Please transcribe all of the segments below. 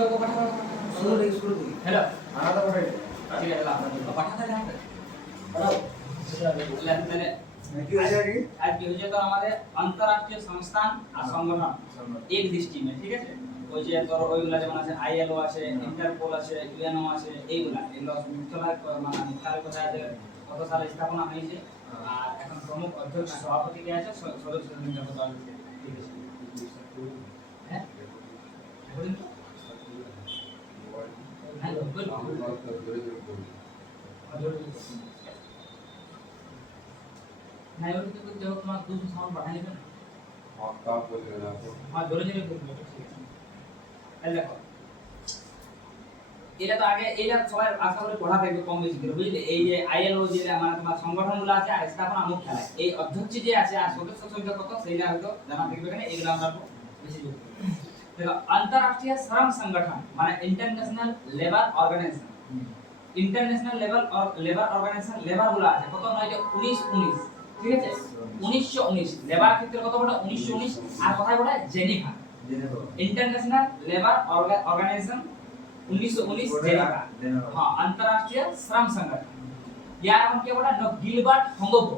Hello आना तो पड़ेगा ठीक है ला पाठा था यहाँ पे पढ़ाओ ले मैंने কি হয়েছে আর কি आज কি হয়েছে তো আমাদের अंतरराष्ट्रीय संस्थान আর সংগঠন এক দৃষ্টি में ঠিক আছে ওই যে তোর ওইগুলা যেমন আছে আইএলও আছে ইন্টারপোল আছে ইউএনও আছে এইগুলা এগুলো চলার মানে তার কথা যে কত সালে স্থাপনা হয়েছে আর এখন প্রমুখ অধ্যক্ষ সভাপতি কে আছে সদস্যদের কথা আছে ঠিক আছে হ্যাঁ বলুন তো হ্যাঁ नहीं और तो जब तुम दूसरा सामान बढ़ा लेना आप का बोल रहे हैं आप हां ধরে ধরে করবে ঠিক আছে এই দেখো এটা তো আগে এইটা সবাই আশা করে পড়া থাকবে কম বেশি করে বুঝলে এই যে আইএলও যে মানে তোমার সংগঠনগুলো আছে আর স্থাপনা মুখ খেলায় এই অধ্যক্ষ যে আছে আর সদস্য সংখ্যা কত সেইটা হয়তো জানা থাকবে এখানে এগুলো আমরা বেশি দেখো अंतरराष्ट्रीय श्रम संगठन মানে international labour organisation international level और लेबर ऑर्गेनाइजेशन लेबर গুলো আছে কত নয় যে 1919 ঠিক আছে 1919 লেবার ক্ষেত্রে কত বড় 1919 আর কোথায় বড় Geneva international labour organisation 1919 Geneva हां अंतरराष्ट्रीय श्रम संगठन यार हम क्या बोला नो गिलबर्ट हंगबो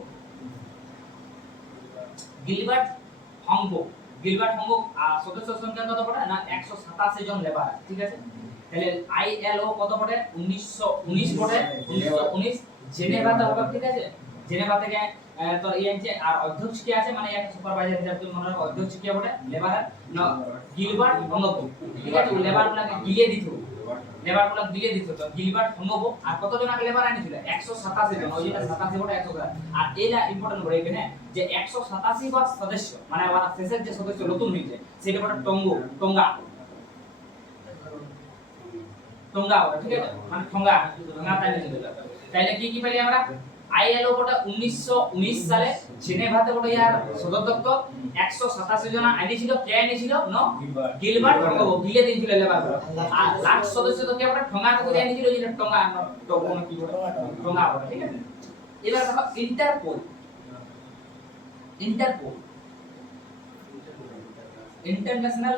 সদস্য সংখ্যা কত পড়ে না 187 জন লেবার ঠিক আছে তাহলে আইএলও কত পড়ে 1919 পড়ে 1919 জেনেভাতে হবে ঠিক আছে জেনেভা থেকে তো এই যে আর অধ্যক্ষ কি আছে মানে এক সুপারভাইজার হিসেবে তুমি মনে রাখো অধ্যক্ষ কি পড়ে লেবার গিলবার্ট হংগবো ঠিক আছে লেবারগুলোকে গিলিয়ে দিত তো গিলবার্ট হংগবো আর কত জন লেবার আনিছিল 187 জন ওই যে 87 বড় 100 আর এইটা ইম্পর্টেন্ট বড় এখানে যে 187 বার সদস্য মানে আবার শেষের যে সদস্য নতুন হয়েছে সেটা বড় টোঙ্গা ঠিক আছে মানে ঠোঙ্গা তাই নিছিল তাইলে কি পেলি আমরা আইএলও কোটা 1919 সালে জেনেভাতে কোটা ইয়ার সদর দপ্তর 187 জন আইনিছিল কে আইনিছিল নো গিলবার্ট হংগবো গিলে দিয়েছিল লেবার আর লাস্ট সদস্য তো কে কোটা ঠোঙ্গা করে আইনিছিল যে টোঙ্গা কি বলে ঠোঙ্গা ঠিক আছে এবার দেখো ইন্টারপোল इंटरनेशनल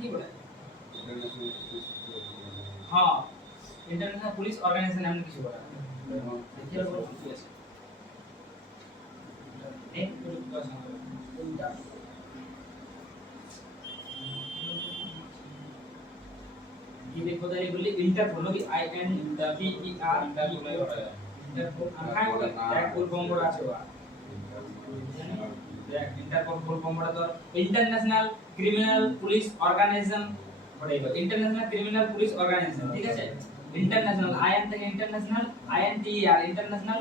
की बोले हाँ इंटरनेशनल पुलिस ऑर्गेनाइजेशन हमने किसी बोला देखिए वो एक ये देखो दारी बोली इंटरपोल की I N P E R interpol अंकाय बोले एक फुल फॉर्म बोला আছে ওয়া इंटरपोल फुल फॉर्म बोला तो इंटरनेशनल क्रिमिनल पुलिस ऑर्गेनाइजेशन पड़ेगा इंटरनेशनल क्रिमिनल पुलिस ऑर्गेनाइजेशन ठीक है इंटरनेशनल आईएन থেকে international INTR international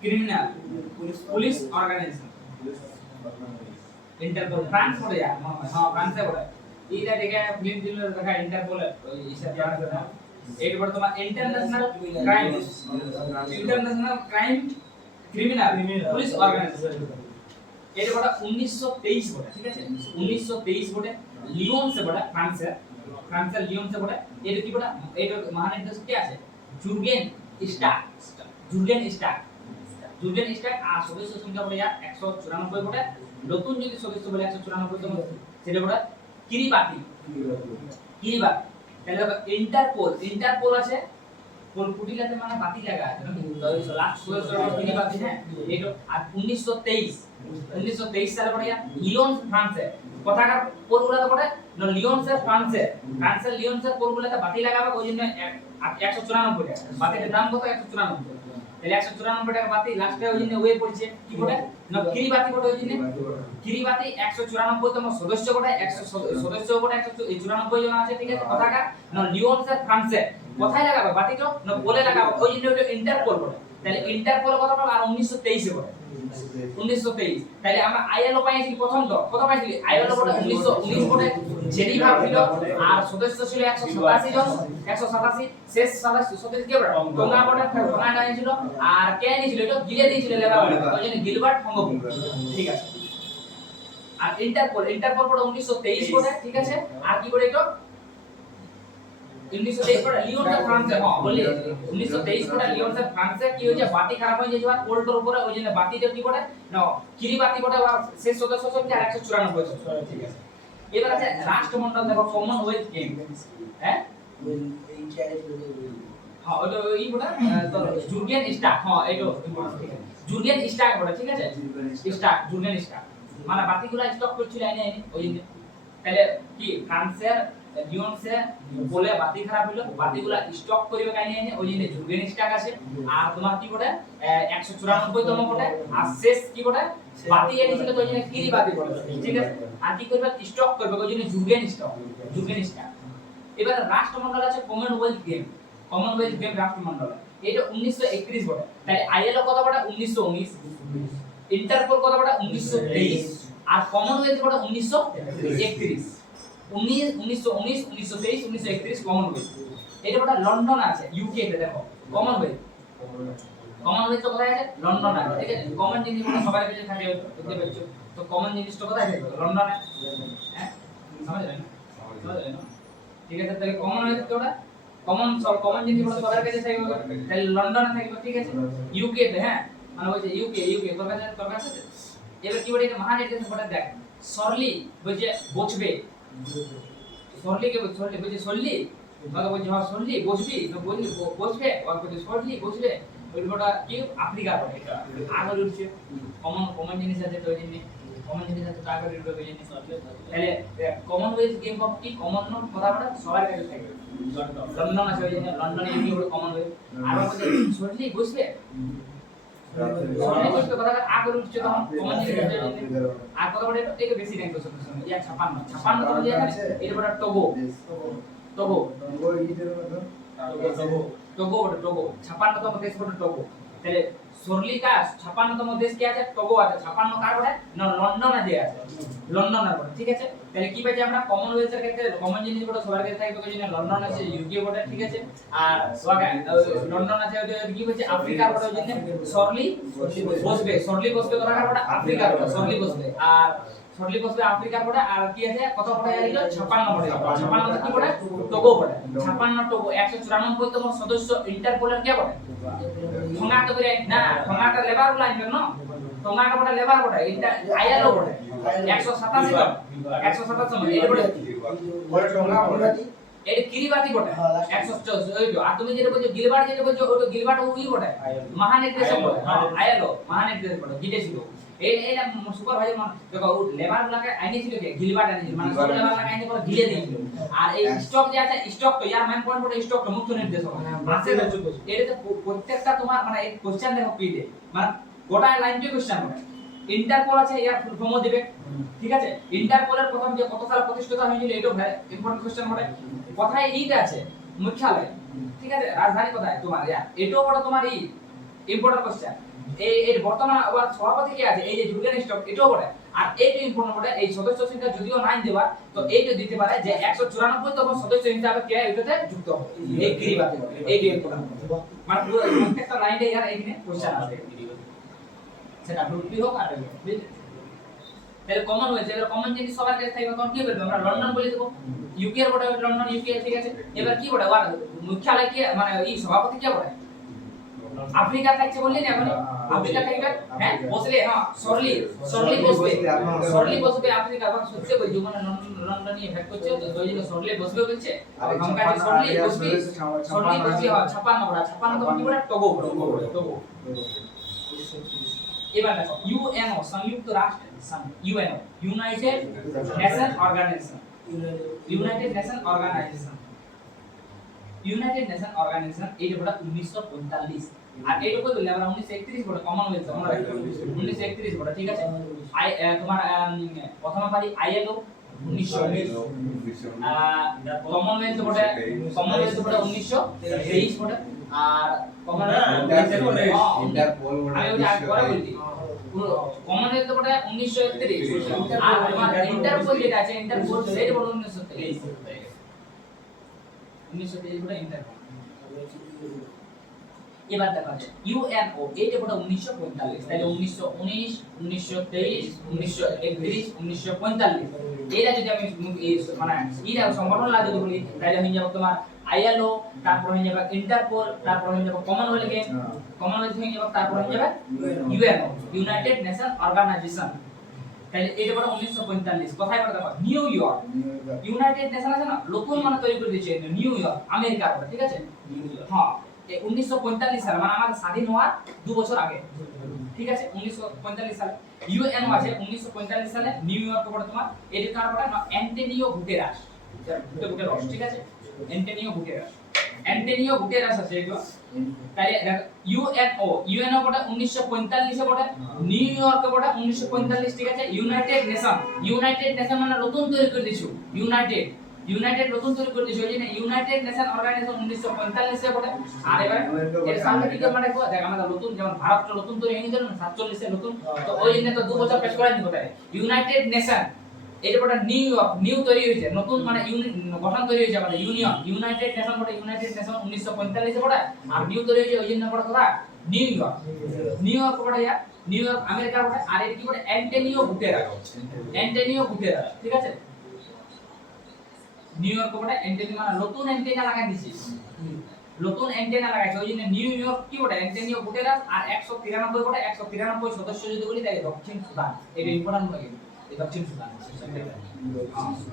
criminal police organisation interpol France पड़े यार हां फ्रांस से पड़े এইটা থেকে ফিল্ম দিলে দেখা इंटरपोल ইসা জানা করতে एक बार तुम्हारा international crime criminal police organisation এটা বড় 1923 বড় ঠিক আছে 1923 বড় লিওন से বড় फ्रांस লিওন से বড় এটা কি বড় এটা মহানির্দেশক কে আছে জুর্গেন স্টাক আর সদস্য সংখ্যা বড় 194 বড় নতুন যদি সদস্য বলে 194 তম সেটা বড় কিরিবাতি তাহলে ইন্টারপোল আছে কোন কুটিলাতে মানে বাতি লাগা আছে নাকি তো লাস্ট সদস্য কিরিবাতি হ্যাঁ এটা আর 1923 সালে পড়ে লিওন ফ্রান্সে কথাকার পোলগুলাতে পড়ে না লিওনসে ফ্রান্সে লিওনসের পোলগুলাতে বাতি লাগাবে ওই জন্য 194 টাকা বাতির দাম কত 194 তাহলে 194 টাকা বাতি লাস্টে ওই জন্য ওয়ে পড়ছে কি পড়ে না কিরিবাতি পড়ে ওই জন্য কিরিবাতি 194 তম সদস্য পড়ে 100 সদস্য পড়ে 194 জন আছে ঠিক আছে কথাকার না লিওনসে ফ্রান্সে কোথায় লাগাবে বাতিটা না পোলে লাগাবে ওই জন্য ওটা ইন্টারপোল পড়ে তাহলে ইন্টারপোল কত পড়ে আর 1923 এ পড়ে 1923 তাহলে আমরা আইএলও পাইছি প্রথম তো কত পাইছি আইএলও পড়ে 1919 পড়ে জেনেভা ছিল আর সদস্য ছিল 187 জন 187 শেষ সদস্য কে পড়ে টোঙ্গা পড়ে টোঙ্গা ছিল আর কে নিছিল এটা গিলে দিয়েছিল লেবার ওই জন্য গিলবার্ট হংগবো ঠিক আছে আর ইন্টারপোল পড়ে 1923 পড়ে ঠিক আছে আর কি পড়ে এটা 1923 পড়ে লিওন से फ्रांस से हां बोलिए 1923 পড়ে লিওন से फ्रांस से কি হয়েছে বাতি খারাপ হয়ে যাওয়ার কোল্ডর উপরে ওই জন্য বাতিটা কি পড়ে না কিরি বাতি পড়ে আর শেষ সদস্য সংখ্যা 194 ঠিক আছে এবার আছে রাষ্ট্রমণ্ডল, দেখো কমনওয়েলথ গেম, হ্যাঁ হ্যাঁ ওটা এই বড় তো জুর্গেন স্টাক, হ্যাঁ এটা জুর্গেন স্টাক বড়, ঠিক আছে স্টাক জুর্গেন স্টাক মানে বাতিগুলা স্টক করছিল আইনে ওই দিন। তাহলে কি ফ্রান্সের লিওনসে বলে বাতি খারাপ হলো, বাতিগুলা স্টক করিবে কাইনে আইনে ওই দিন জুর্গেন স্টাক আছে। আর তোমার কি বড় 194 তম বড়, আর শেষ কি বড় বাতি এনেছিল তো ওই দিন কিরি বাতি বড়, ঠিক আছে। আর কি করবে স্টক করবে ওই দিন জুর্গেন স্টক, জুর্গেন স্টাক। এবার রাষ্ট্রমণ্ডল আছে কমনওয়েলথ গেম, কমনওয়েলথ গেম রাষ্ট্রমণ্ডল এটা 1931 বটে। তাই আইএলও কত বটে 1919, ইন্টারপোল কত বটে 1923, আর কমনওয়েলথ বটে 1931। 1919 1923 1931 কমনওয়েলথ। এটা বটে লন্ডন আছে ইউকে তে, দেখো কমনওয়েলথ, কমনওয়েলথ তো কোথায় আছে লন্ডন আছে, ঠিক আছে। কমন জিনিস বড় সবার কাছে থাকে বুঝতে পারছো, তো কমন জিনিসটা কোথায় থাকে লন্ডনে, হ্যাঁ বুঝলেন বুঝলেন, ঠিক আছে। তাহলে কমনওয়েলথ কোটা কমন সব কমন জিনিস বড় সবার কাছে থাকবে, তাহলে লন্ডনে থাকবে, ঠিক আছে। ইউকে তে, হ্যাঁ মানে ওই যে ইউকে তোর কাছে এবার কি বলে এটা মহান নির্দেশক বলে দেখ সরলি বুঝে বচবে, সরলি কে সরলি বুঝে সরলি মানে বুঝে হ্যাঁ সরলি বচবি তো বুঝলি বচবে আর বুঝে সরলি বচবে ওই বড় কি আফ্রিকা বলে এটা আগর উঠছে। কমন জিনিস আছে তো ওই জিনিস কমন জিনিস আছে আগর উঠবে ওই জিনিস। তাহলে কমনওয়েলথ গেম অফ কি কমন নোট কথা বড় সবার কাছে থাকবে, লন্ডন আছে ওই জন্য লন্ডনে ইউকে বড় কমনওয়েলথ। আর বলতে সরলি বচবে সরলি বচবে কথা আগর উঠছে তখন কমন জিনিস আছে। আর কথা বড় এটা বেশি র্যাঙ্ক করছে ইয়া 56 তো দিয়ে আছে এটা বড় টোগো, টোগো টোগো 56তম দেশ বড় টোগো। তাহলে সরলি কা 56তম দেশ কি আছে টোগো আছে, 56 কার বড় না লন্ডন আছে, লন্ডন আর বড়, ঠিক আছে। তাহলে কি পাইছি আমরা কমনওয়েলথের ক্ষেত্রে কমন জিনিস বড় সবার কাছে থাকবে ওই জন্য লন্ডন আছে ইউকে বড়, ঠিক আছে। আর লন্ডন আছে ওই কি বলছে আফ্রিকা বড় ওই জন্য সরলি বসবে, সরলি বসবে কথা বড় আফ্রিকা বড় সরলি বসবে। আর সরলি বসবে আফ্রিকার বড়। আর কি আছে কত বড় হইল 56 বড়, 56 কি বড় টোগো বড়, 56 টোগো। 194তম সদস্য ইন্টারপোলের কে বড় ঠোঙা তো করে না, ঠোঙাটা লেবার লাইন কেন ঠোঙাটা বড় লেবার বড়, এটা আইএলও বড় 187 187 এর বড় বড় টোঙা বড় এর কিরিবাতি বড় 114 ওই তো। আর তুমি যেটা বলছো গিলবার্ট যেটা বলছো ওটা গিলবার্ট ওই বড় মহানির্দেশক বড়, আইএলও মহানির্দেশক বড় গিটে ছিল। এইটা সুপারভাইজার মানে দেখো লেবার গুলাকে আইনে ছিল কে গিলবার্ট আইনে মানে সব লেবার গুলাকে আইনে করে গিলে দিয়েছিল। আর এই স্টক যে আছে স্টক তো ইয়ার মেন পয়েন্ট বড় স্টক তো মুখ্য নির্দেশক আছে। এটা তো প্রত্যেকটা তোমার মানে এই কোশ্চেন দেখো কি দে মানে গোটা লাইনটি কোশ্চেন বড়। ইন্টারপোল আছে ইয়ার ফুল ফর্ম দিবে, ঠিক আছে। ইন্টারপোলের প্রথম যে কত সালে প্রতিষ্ঠিত হয়েছিল এটাও ইম্পর্টেন্ট কোশ্চেন বড়। কোথায় এইটা আছে মুখ্যালয়, ঠিক আছে রাজধানী কোথায় তোমার ইয়া এটাও বড় তোমার এই ইম্পর্টেন্ট কোশ্চেন। এই বর্তমান আবার সভাপতি কে আছে এই যে জুলিয়ান স্টক এটাও বড়। আর এইটা ইম্পর্টেন্ট বড় এই সদস্য সংখ্যা যদিও নাই দেওয়া তো এইটা দিতে পারে যে 194তম সদস্য হিসেবে কে এটাতে যুক্ত হবে এই গিরিবাতি এইটা ইম্পর্টেন্ট মানে পুরো প্রত্যেকটা লাইনে ইয়ার এইখানে কোশ্চেন আছে সেটা গ্রুপি হোক আর বুঝলে। তাহলে কমন হয়েছে এবার কমন জিনিস সবার কাছে থাকবে তখন কি বলবো আমরা লন্ডন বলে দেব, ইউকে এর বড় লন্ডন ইউকে, ঠিক আছে। এবার কি বড় আর মুখ্যালয় কি মানে এই সভাপতি কে বড় আফ্রিকা থাকছে বললি না এখন আফ্রিকা থাকবে, হ্যাঁ বসলে হ্যাঁ সরলি বসবে, সরলি বসবে আফ্রিকা এবং সত্যি বলছি মানে লন্ডন নিয়ে ভেট করছে তো দুই দিন সরলি বসবে বলছে আমরা কাছে সরলি বসবে হ্যাঁ 56 বড় 56 তো কি বড় টোগো টোগো। এবার দেখো ইউএনও সংযুক্ত রাষ্ট্র UNO united nation organisation, united nation organisation, united nation organisation এইটা বড় 1945। আর এইটা কই বললে আমরা 1931 বড় কমনওয়েলথ আমরা 1931 বড়, ঠিক আছে। তোমার প্রথম পারি আইএলও 1919 কমনওয়েলথ বড় 1923 বড়। আর ইন্টারপোল বড় আমি ওটা আগে করে বলছি কমনওয়েলথ বড় 1931। আর তোমার ইন্টারপোল যেটা আছে ইন্টারপোল সেটা বড় 1923 বড় ইন্টারপোল। এবার দেখা যাচ্ছে ইউএনও এইটা বড় 1945। তাহলে 1919 1923 1931 1945 এরা যদি আমি মানে এরা সংগঠন লাগে যদি বলি তাহলে হয়ে যাবে তোমার আইএলও, তারপর হয়ে যাবে ইন্টারপোল, তারপর হয়ে যাবে কমনওয়েলথ গেম, কমনওয়েলথ হয়ে যাবে তারপর হয়ে যাবে ইউএনও ইউনাইটেড নেশন অর্গানাইজেশন, তাহলে এটা বড় 1945 কোথায় বড় দেখো নিউ ইয়র্ক ইউনাইটেড নেশন আছে না নতুন মানে তৈরি করে দিয়েছে নিউ ইয়র্ক আমেরিকা বড় ঠিক আছে হ্যাঁ এই 1945 সালে মানে আমাদের স্বাধীন হওয়ার 2 বছর আগে ঠিক আছে 1945 সালে ইউএনও আছে 1945 সালে নিউ ইয়র্ক বড় তোমার এর কার বড় অ্যান্টোনিও গুটেরাস গুটেরাস ঠিক আছে অ্যান্টোনিও গুটেরাস আছে এগুলো তাহলে দেখো ইউএনও বড় 1945 এ বড় নিউ ইয়র্ক বড় 1945 ঠিক আছে ইউনাইটেড নেশন মানে নতুন তৈরি করে দিছো ইউনাইটেড নতুন তৈরি করে দিছো এই যে ইউনাইটেড নেশন অর্গানাইজেশন 1945 এ বড় আর এবারে এর সামনে কি মানে দেখ আমাদের নতুন যেমন ভারতটা নতুন তৈরি হয়ে গেল না 47 এ নতুন তো ওই জন্য তো 2 বছর পেশ করে দিব তাই ইউনাইটেড নেশন এটা বড় নিউ ইয়র্ক নিউ তৈরি হয়েছে নতুন মানে গঠন তৈরি হয়েছে আমাদের ইউনাইটেড নেশন বড় ইউনাইটেড নেশন 1945 এ বড় আর নিউ তৈরি হয়েছে ওই জন্য বড় কথা নিউ ইয়র্ক বড় নিউ ইয়র্ক আমেরিকা বড় আর এর কি বড় অ্যান্টোনিও গুটেরাস ঠিক আছে নিউ ইয়র্ক বড় অ্যান্টোনিও মানে নতুন অ্যান্টেনা লাগাই দিয়েছে নতুন অ্যান্টেনা লাগাইছে ওই জন্য নিউ ইয়র্ক কি বড় অ্যান্টোনিও গুটেরাস আর 193 বড় 193 সদস্য যদি বলি তাই দক্ষিণ সুদান এটা ইম্পর্টেন্ট হয়ে গেল দক্ষিণ সুদান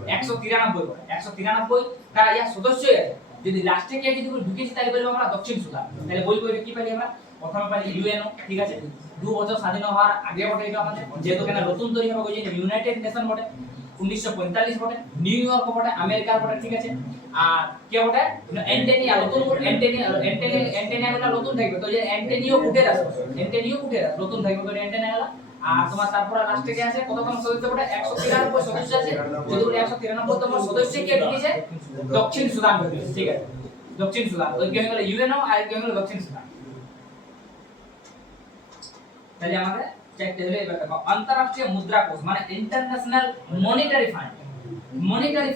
193 তারা ইয়া সদস্য আছে যদি লাস্টে কে যদি ঢুকেছি তাহলে বলবো আমরা দক্ষিণ সুদান তাহলে বই বই কি পারি আমরা প্রথমে পারি ইউএনও ঠিক আছে 2 বছর স্বাধীন হওয়ার আগে বটে এটা আমাদের যেহেতু কেন নতুন তৈরি হবে ওই যে ইউনাইটেড নেশন বটে 1945 বটে নিউ ইয়র্ক বটে আমেরিকার বটে ঠিক আছে আর কে বটে অ্যান্টোনিও নতুন অ্যান্টোনিও নতুন থাকবে তো যে অ্যান্টোনিও গুটেরাস নতুন থাকবে তো অ্যান্টোনিও আর তোমার তারপর লাস্টে কে আছে কততম সদস্য বটে 193 সদস্য আছে যদি 193 তম সদস্য কে ঢুকেছে দক্ষিণ সুদান ঠিক আছে দক্ষিণ সুদান ওই কে হলো ইউএনও আর কে হলো দক্ষিণ সুদান তাহলে আমাদের চারটি হলো এবার দেখো আন্তর্জাতিক মুদ্রা কোষ মানে ইন্টারন্যাশনাল মনিটারি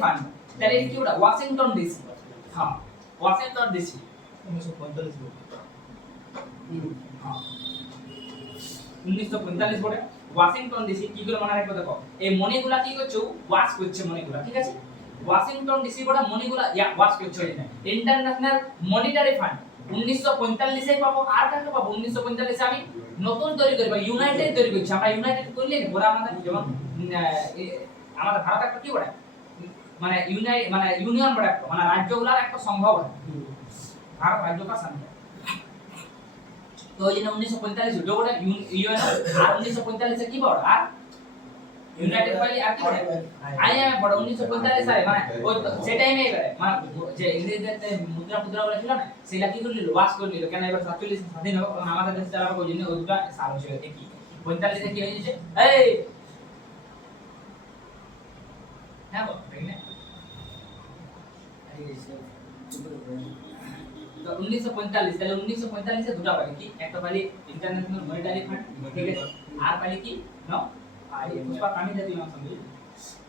ফান্ড তাহলে এটা কি ওটা ওয়াশিংটন ডিসি হ্যাঁ ওয়াশিংটন ডিসি 1945 হ্যাঁ 1945 বলে ওয়াশিংটন ডিসি কি করে মনে রাখবে দেখো এই মনিগুলা কি করছে ওয়াশ করছে মনিগুলা ঠিক আছে ওয়াশিংটন ডিসি বড় মনিগুলা ওয়াশ করছে ইন্টারন্যাশনাল মনিটারি ফান্ড 1945 এ পাবো আর কাকে পাবো 1945 এ আমি নতুন তৈরি করব ইউনাইটেড তৈরি করছি আমরা ইউনাইটেড করলে ওরা আমাদের যেমন আমাদের ভারত একটা কি বলে মানে ইউনিয়ন বড় একটা মানে রাজ্যগুলোর একটা সংঘ বড় ভারত রাজ্য का संघ তো এই যে 1945 ওটা ইউএন আর 1945 এ কি বড় আর ইউনাইটেড পার্টি আর কি বড় আইএমএফ বড় 1945 সালে মানে ওই সেই টাইমে এবারে মানে যে ইংরেজদের মুদ্রা বলে ছিল না সেটা কি করলিল ওয়াশ করলিল কেন এবার 47 স্বাধীন হবে কারণ আমাদের দেশ চালাবে ওই জন্য ওই দুটো সাল ছিল দেখি 45 এ কি হয়েছে এই হ্যাঁ বল ঠিক না তো 1945 তাহলে 1945 এ দুটো পালি কি একটা পালি ইন্টারন্যাশনাল মনিটারি ফান্ড ঠিক আছে আর পালি কি নো আর এই পুষ্পা কামি জাতীয় নাম সমঝে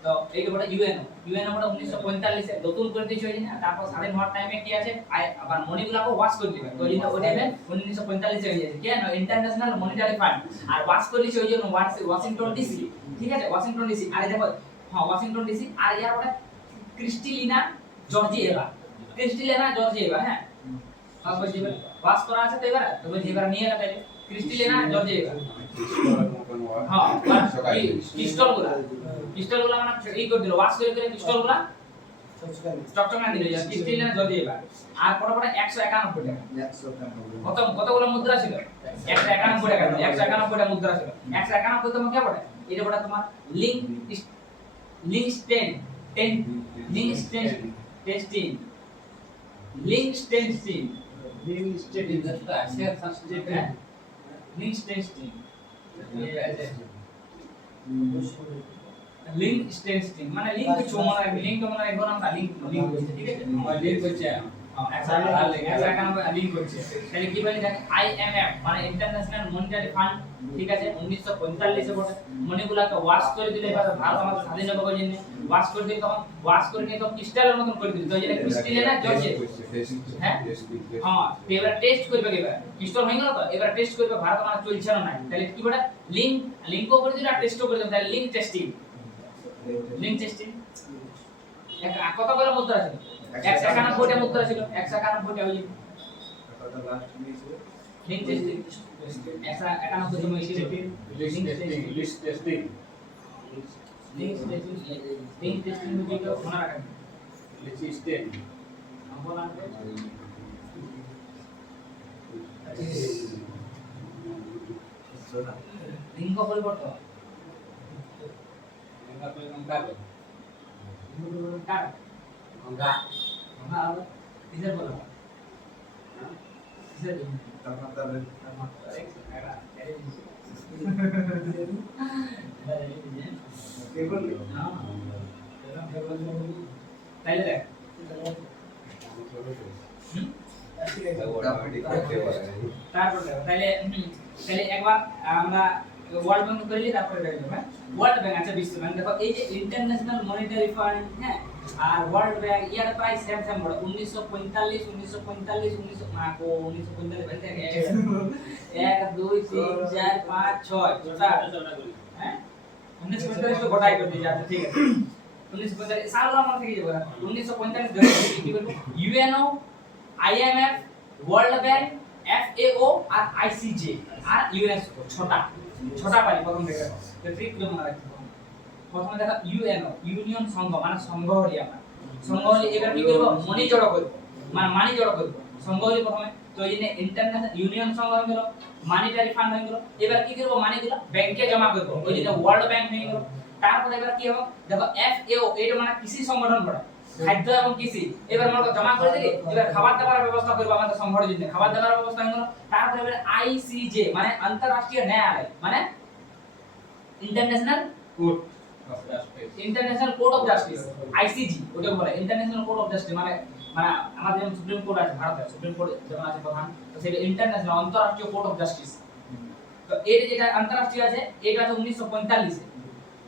তো এইটা বড় ইউএনও বড় 1945 এ নতুন করে দিয়েছে ওই না তারপর স্বাধীন হওয়ার টাইমে কি আছে আবার মনিগুলোকে ওয়াশ করে দিবে তো ওই জন্য ওই টাইমে 1945 এ হয়ে গেছে কেন ইন্টারন্যাশনাল মনিটারি ফান্ড আর ওয়াশ করে দিয়েছে ওই জন্য ওয়াশিংটন ডিসি ঠিক আছে ওয়াশিংটন ডিসি আর দেখো হ্যাঁ ওয়াশিংটন ডিসি আর ইয়ার বড় ক্রিস্টালিনা জর্জিয়েভা হ্যাঁ अब बच्चे पास करा আছে তো এবারে তো বলছি এবারে নিয়ে গেলে ক্রিস্টালিনা জর্জিয়েভা হ্যাঁ ক্রিস্টালগুলা মানে এই করে দিল ওয়াশ করে ক্রিস্টালগুলা চকচকা দিল ক্রিস্টালিনা জর্জিয়েভা আর পড়া 191 টাকা কতগুলো মুদ্রা ছিল 191 টাকা 191 টা মুদ্রা ছিল 191 তম কে পড়ে এটা পড়া তোমার লিংস্টেনস্টিন মানে লিংক কিছু মনে রাখবে লিংক মনে রাখবো আমরা লিংক ঠিক আছে লিংক হচ্ছে লিংক করছে তাহলে কি বলি দেখ আইএমএফ মানে ইন্টারন্যাশনাল মনিটারি ফান্ড ঠিক আছে 1945 এ বটে মনিগুলাকে ওয়াশ করে দিলে এবার ভারত আমাদের স্বাধীন হবে ওই জন্য ওয়াশ করে দিলে তখন ওয়াশ করে নিয়ে তো ক্রিস্টালের মতন করে দিল তো যেটা ক্রিস্টালে না জর্জে হ্যাঁ হ্যাঁ এবার টেস্ট করবে এবার ক্রিস্টাল হয়ে গেল তো এবার টেস্ট করবে ভারত মানে চলছে না তাহলে কি বলে লিংকও করে দিল আর টেস্টও করে দিল তাহলে লিংক টেস্টিং কতগুলো মুদ্রা ছিল 191 টা মুদ্রা ছিল 191 টা ওই লিংক টেস্টিং 191 তুমি লিস্ট টেস্টিং স্ট্রিং টেস্টিং যেটা মনে রাখবেন রেজিস্ট্যান্ট আমরা লিঙ্গ পরিবর্তন এটা কই কার কার আমরা আমরা টিচার বলো টিচার তাইলে দেখ তারপর দেখো তাইলে তাইলে একবার আমরা ওয়ার্ল্ড ব্যাংক করে নিই তারপরে দেখো হ্যাঁ ওয়ার্ল্ড ব্যাংক আচ্ছা বিশ্ব ব্যাংক দেখো এই যে ইন্টারন্যাশনাল মনিটারি ফান্ড হ্যাঁ আর ওয়ার্ল্ড ব্যাংক ইয়ার প্রায় সেম সেম বড় 1945 1945 না কো 1945 বলতে 1 2 3 4 5 6 হ্যাঁ 1945 তো গোটাই করতে যাচ্ছে ঠিক আছে 1945 সাল আমার থেকে যাবে 1945 ধরে কি বলবো UNO IMF world bank FAO আর আইসিজে আর ইউনেস্কো ছটা পাই প্রথম দেখো তো ঠিক করে মনে রাখতে হবে প্রথমে দেখো ইউএনও ইউনিয়ন সংঘ মানে সংঘ হলি আমরা সংঘ হলি এবার কি করব মানি জড়ো করব মানে মানি জড়ো করব সংঘ হলি প্রথমে তো এই যে ইন্টারন্যাশনাল ইউনিয়ন সংঘ হয়ে গেল মনিটারি ফান্ড হয়ে গেল এবার কি করব মানিগুলো ব্যাংকে জমা করব ওই যে ওয়ার্ল্ড ব্যাংক হয়ে গেল তারপরে এবার কি হবে দেখো এফএও এটা মানে কৃষি সংগঠন বড় খাদ্য এবং কৃষি এবার আমরা জমা করে দিলি এবার খাবার দাবার ব্যবস্থা করব আমাদের সংগঠনের জন্য খাবার দাবার ব্যবস্থা হয়ে গেল তারপরে এবার আইসিজে মানে আন্তর্জাতিক ন্যায়ালয় মানে international court international court of justice ICG ওটা বলে ইন্টারন্যাশনাল কোর্ট অফ জাস্টিস মানে মানে আমাদের যেমন সুপ্রিম কোর্ট আছে ভারতের সুপ্রিম কোর্ট যেমন আছে প্রধান তো সেটা ইন্টারন্যাশনাল আন্তর্জাতিক কোর্ট অফ জাস্টিস তো এটা যেটা আন্তর্জাতিক আছে এটা আছে 1945 এ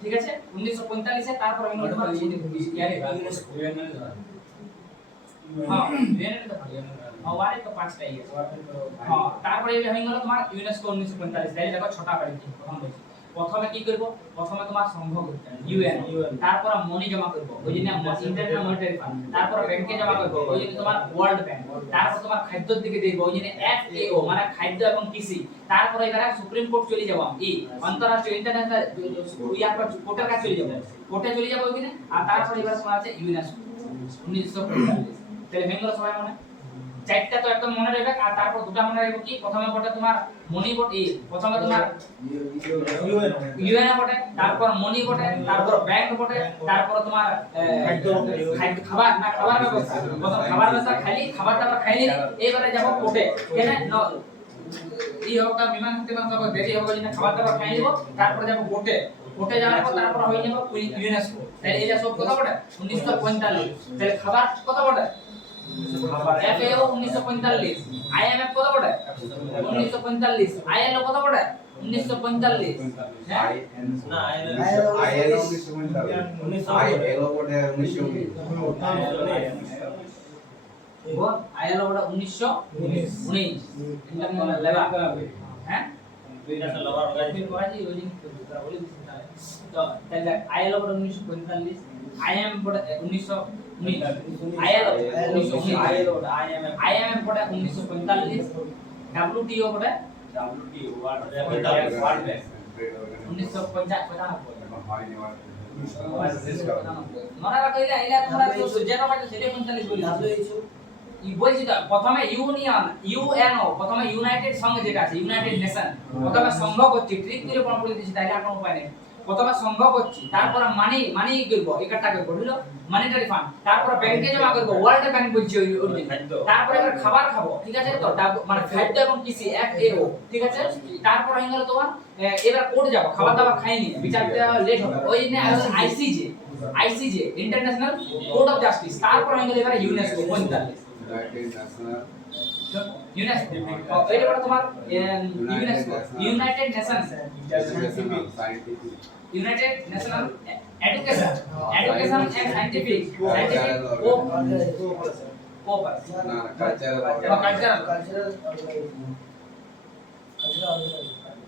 ঠিক আছে 1945 এ তারপর হলো তোমার ইয়ারে হ্যাঁ ইউএনএ তো হওয়ারে তো পাঁচটাই আছে হ্যাঁ তারপরে এটা হয়ে গেল তোমার ইউনেস্কো 1945 তাই দেখো ছটা বাড়ি প্রথম বলছি প্রথমে কি করব প্রথমে তোমার সংঘ করতে ইউএন তারপর মনি জমা করব ওই জন্য ইন্টারন্যাশনাল মনিটারি ফান্ড তারপর ব্যাংকে জমা করব ওই জন্য তোমার ওয়ার্ল্ড ব্যাংক তারপর তোমার খাদ্যের দিকে দেখব ওই জন্য এফএও মানে খাদ্য এবং কৃষি তারপর এবারে সুপ্রিম কোর্ট চলে যাব এই আন্তর্জাতিক ইন্টারন্যাশনাল ইয়ার পর কোর্টের কাছে চলে যাব কোর্টে চলে যাব ওইখানে আর তারপর এবারে তোমার আছে ইউনেস্কো 1945 তাহলে হয়ে গেল সবাই মনে চারটা তো একদম মনে রাখবে আর তারপর দুটো মনে রাখবে কি প্রথমে বটে তোমার মনি বটে প্রথমে তোমার ইউএন বটে তারপর মনি বটে তারপর ব্যাংক বটে তারপর তোমার খাদ্য খাবার না খাবার ব্যবস্থা প্রথম খাবার ব্যবস্থা খালি খাবার দাবার খাইলি এবারে যাব কোর্টে কেন এই হোকটা বিমান হতে না তবে দেরি হবে না খাবার দাবার খাই নিব তারপর যাব কোর্টে যাওয়ার পর তারপর হয়ে যাব ইউনেস্কো তাহলে এটা সব কথা বটে 1945 তাহলে খাবার কথা বটে এফএও 1945 আইএমএফ কত পড়ে 1945 আইএলও কত পড়ে 1945 হ্যাঁ না আইএলও 1945 আইএলও পড়ে 1919 ও আইএলও পড়ে 1919 এটা মনে লাগা হ্যাঁ এটা তো লবার ফির করাজি ওই দিন তো বলে দিছি তো তাহলে আইএলও পড়ে 1945 আইএম পড়ে 1919 আইএলও 1919 আইএমএফ পড়ে 1945 ডব্লিউটিও পড়ে WTO ওয়ার্ল্ড ব্যাংক 1995 মনে রাখইলে আইলা তোমরা তো যেটা পাইছো সেটা 45 বলি ই বলছি তো প্রথমে ইউনিয়ন ইউএনও প্রথমে ইউনাইটেড সংঘ যেটা আছে ইউনাইটেড নেশন প্রথমে সংঘ করছি ট্রিক করে কোন বলে দিছি তাইলে আর কোনো উপায় নেই প্রথমে সংঘ করছি তারপর মানি করব একটা করব হলো মনিটারি ফান্ড তারপর ব্যাংকে জমা করব ওয়ার্ল্ড ব্যাংক বলছি ওই তারপর এবার খাবার খাবো ঠিক আছে তো মানে খাদ্য এবং কৃষি এফএও ঠিক আছে তারপর হয়ে গেল তোমার এবার কোর্ট যাব খাবার দাবার খাইনি বিচারতে লেট হবে ওই জন্য ICJ international court of justice তারপর হয়ে গেল এবার ইউনেস্কো 45 ইউনেস্কো এটা বড় তোমার UNESCO united nations united national education and scientific cooperation না কালচারাল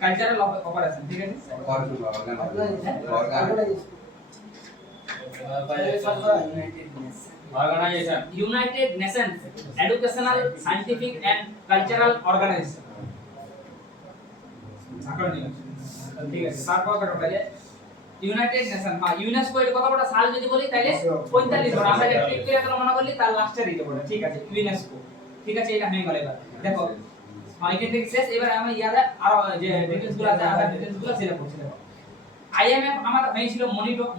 কালচারাল কোঅপারেশন ঠিক আছে organisation united nations educational scientific and cultural organisation ঠিক আছে তারপর কথা বলে ইউনাইটেড নেশন হ্যাঁ ইউনেস্কো এর কত বড় সাল যদি বলি তাহলে 45 বড় আমরা যে ক্লিক করে তাহলে মনে করলি তার লাস্টে দিতে বড় ঠিক আছে ইউনেস্কো ঠিক আছে এটা হয়ে গেল এবার দেখো হ্যাঁ এখান থেকে শেষ এবার আমি ইয়াদা আর যে ডিটেইলস গুলো আছে আমরা ডিটেইলস গুলো সেটা পড়ছি দেখো আইএমএফ আমার হয়েছিল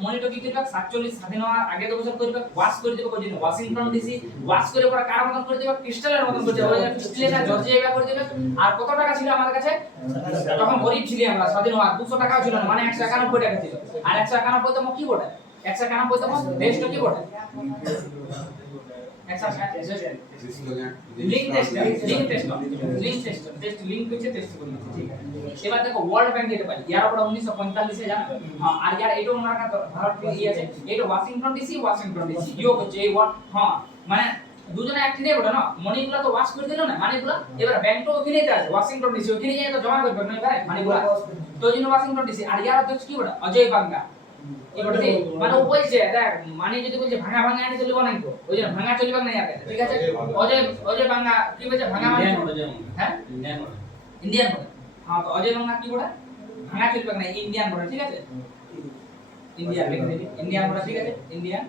মনিটো কি করবে 47 স্বাধীন হওয়ার আগে 2 বছর করবে ওয়াশ করে দেবে কোন ওয়াশিংটন ডিসি ওয়াশ করে পরে কার মতন করে দেবে ক্রিস্টালের মতন করে দেবে ওই ক্রিস্টালের জর্জিয়া করে দেবে আর কত টাকা ছিল আমাদের কাছে তখন গরিব ছিলি আমরা স্বাধীন হওয়ার 200 টাকাও ছিল না মানে 191 টাকা ছিল আর 191 তম কি বটে 191 তম দেশটা কি বটে লিংক টেস্ট করি ঠিক আছে এবার দেখো ওয়ার্ল্ড ব্যাংক যেটা পাই ইয়ার উপর 1945 এ জানো হ্যাঁ আর ইয়ার এইটা ওনার ভারত কি আছে এইটা ওয়াশিংটন ডিসি ইউ হচ্ছে এই ওয়ার্ড হ্যাঁ মানে দুজনে একটি নেই বটে না মানিগুলো তো ওয়াশ করে দিল না মানিগুলো এবার ব্যাংকটা ওখানেই আছে ওয়াশিংটন ডিসি ওখানে গিয়ে তো জমা করবে না এবারে মানিগুলো তো জন্য ওয়াশিংটন ডিসি আর ইয়ার অধ্যক্ষ কি বটে অজয় বাঙ্গা এবারে মানে ও বলছে দেখ মানে যদি বলছে ভাঙা ভাঙা আনি চলবে না তো ওই জন্য ভাঙা চলবে না ইয়াতে ঠিক আছে অজয় বাঙ্গা কি বলছে ভাঙা মানে হ্যাঁ ইন্ডিয়ান বলে হ্যাঁ তো অজয় বাঙ্গা কি বলে ভাঙা চলবে না ইন্ডিয়ান বলে ঠিক আছে ইন্ডিয়ান বলে ঠিক আছে ইন্ডিয়ান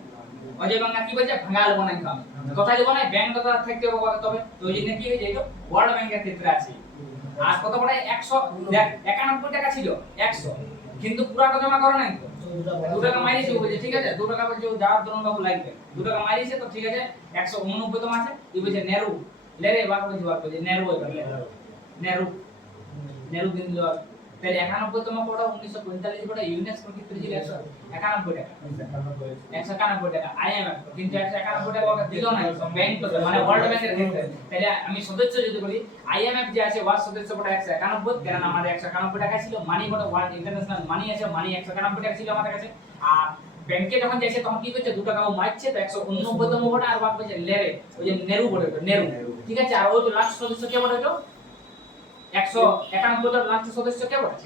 অজয় বাঙ্গা কি বলছে ভাঙা আলবো না আমি কথা লিখবো না ব্যাংক কথা থাকতে হবে তবে তো ওই জন্য কি হয়েছে এটা ওয়ার্ল্ড ব্যাংকের ক্ষেত্রে আছে আর কত বড় 100 দেখ 91 টাকা ছিল 100 কিন্তু পুরাটা জমা করে নাই তো 2 টাকা মাইরিছে বলছে ঠিক আছে 2 টাকা বলছে যাওয়ার জন্য বাবু লাগবে 2 টাকা মাইরিছে তো ঠিক আছে 189 তম আছে এই বলছে নেরু লেরে বাবু বলছে নেরু নেরু দিন দেওয়া তাহলে 91 তম কোটা 1945 কোটা ইউনেস্কো কি ছিল 191 টাকা 191 টাকা আইএমএফ কিন্তু 191 টাকা ওকে দিল না ব্যাংক তো মানে ওয়ার্ল্ড ব্যাংকের ক্ষেত্রে তাহলে আমি সদস্য যদি বলি আইএমএফ যে আছে ওয়ার্ড সদস্য কোটা 191 কারণ আমাদের 191 টাকা ছিল মানি কোটা ওয়ার্ল্ড ইন্টারন্যাশনাল মানি আছে মানি 191 টাকা ছিল আমাদের কাছে আর ব্যাংকে যখন যাইছে তখন কি করছে 2 টাকা ও মারছে তো 189 তম কোটা আর বাদ বলছে লেরে ওই যে নেরু বলে নেরু ঠিক আছে আর ওই তো লাস্ট সদস্য কে বলে তো 191 টার লাস্ট সদস্য কে বলে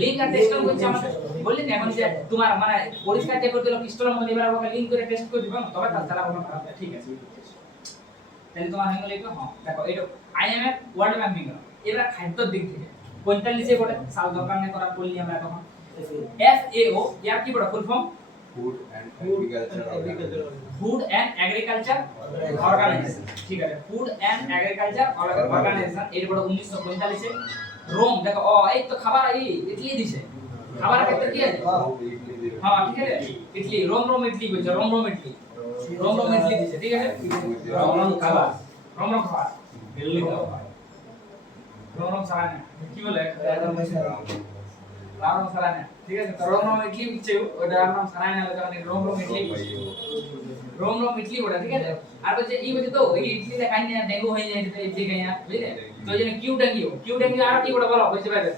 লিংক আর টেস্ট করছে আমাদের বললেন এখন যে তোমার মানে পরিষ্কার চেক করে দিল পিস্টলের মধ্যে এবার ওকে লিংক করে টেস্ট করে দিবা তবে তারা কোনো খারাপ ঠিক আছে তাহলে তোমার হয়ে গেল এটা হ্যাঁ দেখো এটা আইএমএফ ওয়ার্ল্ড ব্যাংক হয়ে গেল এবার খাদ্যের দিক থেকে 45 এ বলে সাল দরকার নেই করা বললি আমরা তখন FAO ইয়ার কি বড় full form food and agriculture organisation ঠিক আছে ফুড এন্ড এগ্রিকালচার অর্গানাইজেশন এর বড় 1945 এ রোম দেখো এই তো খাবার এই ইটলি দিছে খাবারের ক্ষেত্রে কি আছে হ্যাঁ ঠিক আছে ইটলি রোম ইটলি বলছে রোম ইটলি দিছে ঠিক আছে রোম খাবার দিল্লি খাবার রোম সারানা কি বলে রাম সারানা ঠিক আছে তো রোম ইটলি দিছে ওটা নাম সারানা ওটা মানে রোম ইটলি ওটা ঠিক আছে আর বলছে এই বলছে তো এই ইটলি তে কাইনা ডেঙ্গু হয়ে যায় তো ইটলি কাইনা বুঝলে তো এই জন্য কিউ ডেঙ্গু আর কি ওটা বলো বুঝতে পারবে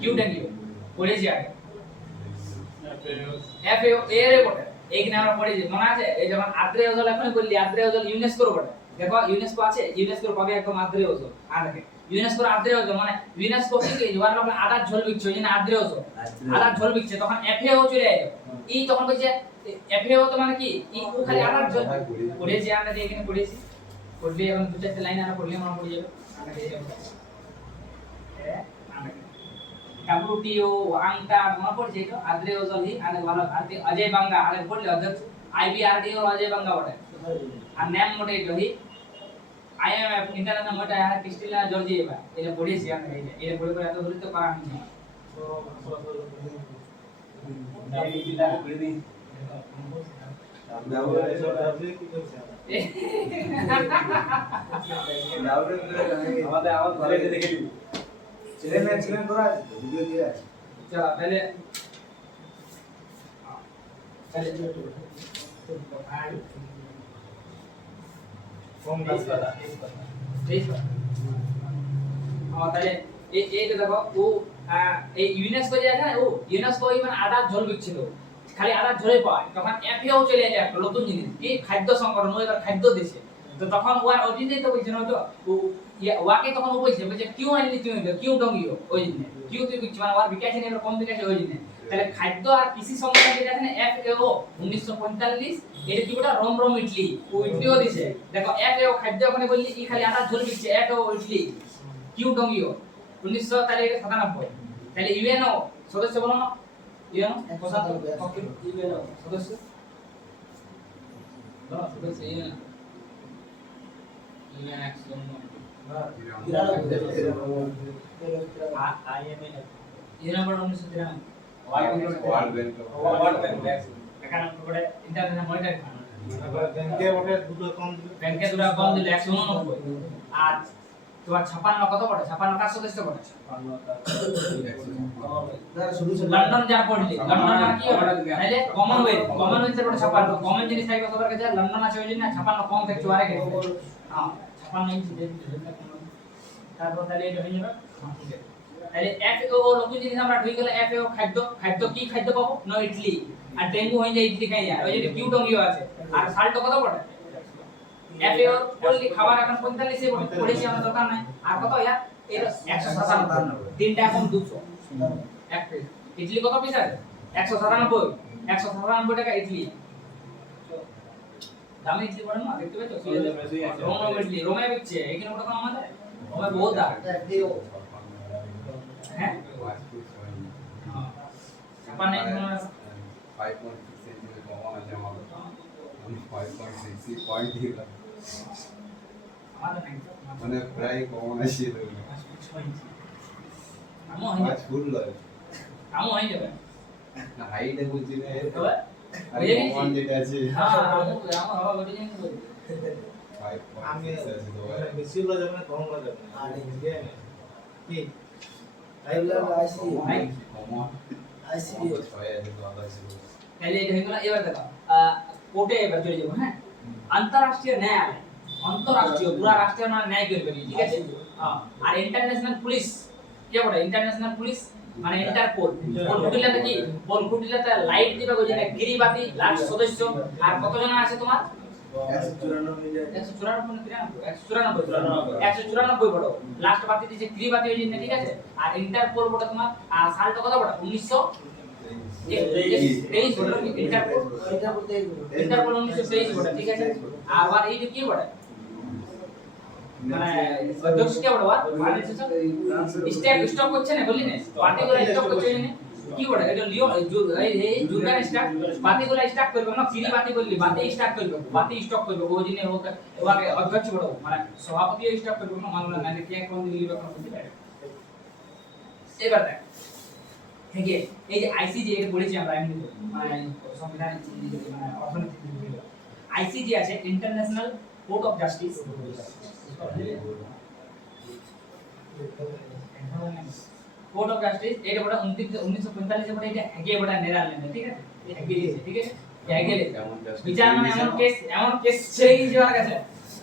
কিউ ডেঙ্গু পড়েছি আগে FAO এর বটে এইখানে আমরা পড়েছি মনে আছে এই যখন আদ্রে ওজল এখন বললি আদ্রে ওজল ইউনেস্কোর বটে দেখো ইউনেস্কো আছে ইউনেস্কোর কবে একদম আদ্রে ওজল আর দেখে ইউনেস্কোর আদ্রে ওজল মানে ইউনেস্কো কি জোয়ার লোক আদার ঝোল বিকছে ওই জন্য আদ্রে ওজল আদার ঝোল বিকছে তখন FAO চলে আইলো এই তখন বলছে FAO তো মানে কি এই ও খালি আদার ঝোল পড়েছি আমরা এখানে পড়েছি পড়লে এখন দু চারটে লাইন আমরা পড়লে মনে পড়ে যাবে WTO আংটা মনে পড়ছে তো আদ্রে ওজলি আর ভালো অজয় বাঙ্গা আর পড়লে অধ্যক্ষ IBRDO অজয় বাঙ্গা বটে আর নাম মোটে জহি IMF ইন্টারন্যাশনাল মোটে আর ক্রিস্টালিনা জর্জিয়েভা এটা পড়েছি আমরা এটা পড়ে পড়ে এত দূর তো করা হয়নি আমাদের আমার ঘরে দেখে দিব ছিলেন করা ভিডিও দিয়ে আছে চলো তাহলে কম কাজ করা তাহলে এইটা দেখো ও এই ইউনেস্কো যে আছে না ও ইউনেস্কো মানে আদা ঝোল বিচ্ছিল খালি আদা ঝোলে পায় তখন FAO চলে এলো একটা নতুন জিনিস কি খাদ্য সংগঠন ও এবার খাদ্য দিছে তো তখন ওয়ার অরিজিনাল তো বলছে না তো ওয়াকে তখন ও বলছে কিউ আনলি তুই কিউ ডঙ্গিও ওই জন্য কিউ তুই বিচ্ছি মানে ওয়ার বিকাশ নেই কম বিকাশ ওই জন্য তাহলে খাদ্য আর কৃষি সংগঠন যেটা আছে না FAO 1945 এটা কি বড় রোম ইটলি ও ইটলিও দিছে দেখো FAO খাদ্য ওখানে বললি ই খালি আদা ঝোল বিচ্ছে FAO ইটলি কিউ ডঙ্গিও 1997 তাহলে UNO সদস্য বলো না ইউএনও প্রশান্ত ইউএনও সদস্য সদস্য ইউএনও ইউএনও বড় 1993 ওয়ার্ল্ড ব্যাংক এখানে পড়ে ইন্টারন্যাশনাল মনিটারি ফান্ড ব্যাংকে ওটা দুটো অ্যাকাউন্ট ব্যাংকে দুটো কম দিলে 189 আর তোমার 56 কত পড়ে 56 কার সদস্য পড়ে লন্ডন যা পড়লি লন্ডন আর কি হবে তাইলে কমনওয়েলথ এর পড়ে 56 কমন জিনিস থাকবে সবার কাছে লন্ডন আছে ওই জন্য 56 কম থাকছে আরে কে হ্যাঁ 56 ইঞ্চি তারপর তাহলে এটা হয়ে যাবে ঠিক আছে তাহলে এফএও নতুন জিনিস আমরা ঢুকে গেলে এফএও খাদ্য কি খাদ্য পাবো না ইডলি আর ডেঙ্গু হয়ে যায় ইডলি খাই যায় ওই যে কিউটঙ্গিও আছে আর সাল্ট কত পড়ে এফএও পড়লি খাবার এখন 45 এ পড়েছি আমরা দরকার নাই আর কত ইয়ার এটা 197 তিনটা এখন 200 এক পিস ইডলি কত পিস আছে 197 টাকা ইডলি দামি ইডলি পড়ে না দেখতে পাচ্ছ রোমে বিচ্ছে এখানে ওটা কম আমাদের রোমে বহুত দাম হ্যাঁ ছাপান্ন 5.6 সেন্টিমিটার কম আছে আমার 5.6 পয়েন্ট দিলাম আমাদের নাই মানে প্রায় কম আছে আমো হয়ে আজ ফুল লয় আমো হয়ে যাবে না হাইট এ বলছি রে তবে আরে কমান যেটা আছে হ্যাঁ আমো বাবা বলি জানি বলি আমি 5.6 আছে তো বেশি হলো যাবে না কম হলো যাবে না আর কি কমন আইসিডি 6 আছে তো আলাদা ছিল তাহলে এটা হয়ে গেল এবার দেখো কোর্টে এবার চলে যাবো হ্যাঁ আন্তঃরাষ্ট্রীয় ন্যায়ালয় আন্তঃরাষ্ট্রীয় পুরা রাষ্ট্রীয় ন্যায় করবে ঠিক আছে হ্যাঁ আর ইন্টারন্যাশনাল পুলিশ কি বলে ইন্টারন্যাশনাল পুলিশ মানে ইন্টারপোল পোলকুটিলাতে কি পোলকুটিলাতে লাইট দিবে ওই যে গিরিবাতি লাস্ট সদস্য আর কতজন আছে তোমার 194 বড় লাস্ট বাতি দিছে গিরিবাতি ওই যে ঠিক আছে আর ইন্টারপোল বড় তোমার আর সালটা কত বড় 1923 বড় ইন্টারপোল 1923 বড় ঠিক আছে আর এই যে কি বড় মানে অধ্যক্ষ কে বড় মানে স্টক করছে না বললি না পার্টিগুলো স্টক করছে না কি বড় এটা লিও এই জুরগান স্টক বাতিগুলো স্টক করবে না কিরি বাতি বললি বাতি স্টক করবে বাতি স্টক করবে ওই দিনে হোক ওকে অধ্যক্ষ বড় মানে সভাপতি স্টক করবে না মানলা না কে কোন দিন লিবে কোন দিন এবার দেখ ঠিক আছে এই যে আইসিজি এটা বলেছি আমরা এমনি মানে সংবিধান মানে অর্থনীতি আইসিজি আছে international court of justice court of justice এটা বড় 1945 এ বড় এটা আগে বড় নেদারল্যান্ডে ঠিক আছে আগে দিয়েছে ঠিক আছে আগে বিচার মানে এমন কেস ছেড়ে গিয়েছে ওর কাছে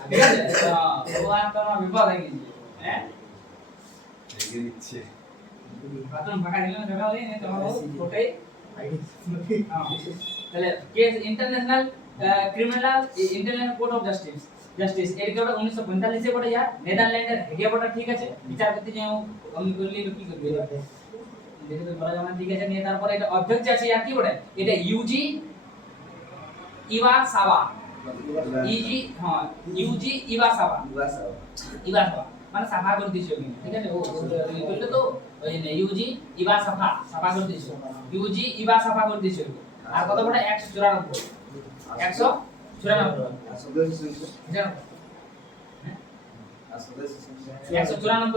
ঠিক আছে ও আর তোমার বিপদ হয়ে গেছে হ্যাঁ এগিয়ে দিচ্ছে বাথরুম ফাঁকা দিল না জায়গা হলে তোমার কোর্টে তাহলে case international criminal international court of justice এর কেবল 1945 এ বড় ইয়ার নেদারল্যান্ডের হেগে বড় ঠিক আছে বিচার করতে যাও আমি করলি কি করবে দেখে তো বলা যাবে ঠিক আছে নিয়ে তারপরে এটা অধ্যক্ষ আছে ইয়ার কি বড় এটা ইউজি ইওয়াসাওয়া ইজি হ্যাঁ ইউজি ইওয়াসাওয়া মানে সাফা করে দিছো ঠিক আছে ও বললে তো ওই ইউজি সাফা করে দিছো ইউজি সাফা করে দিছো আর কত বড় 194 194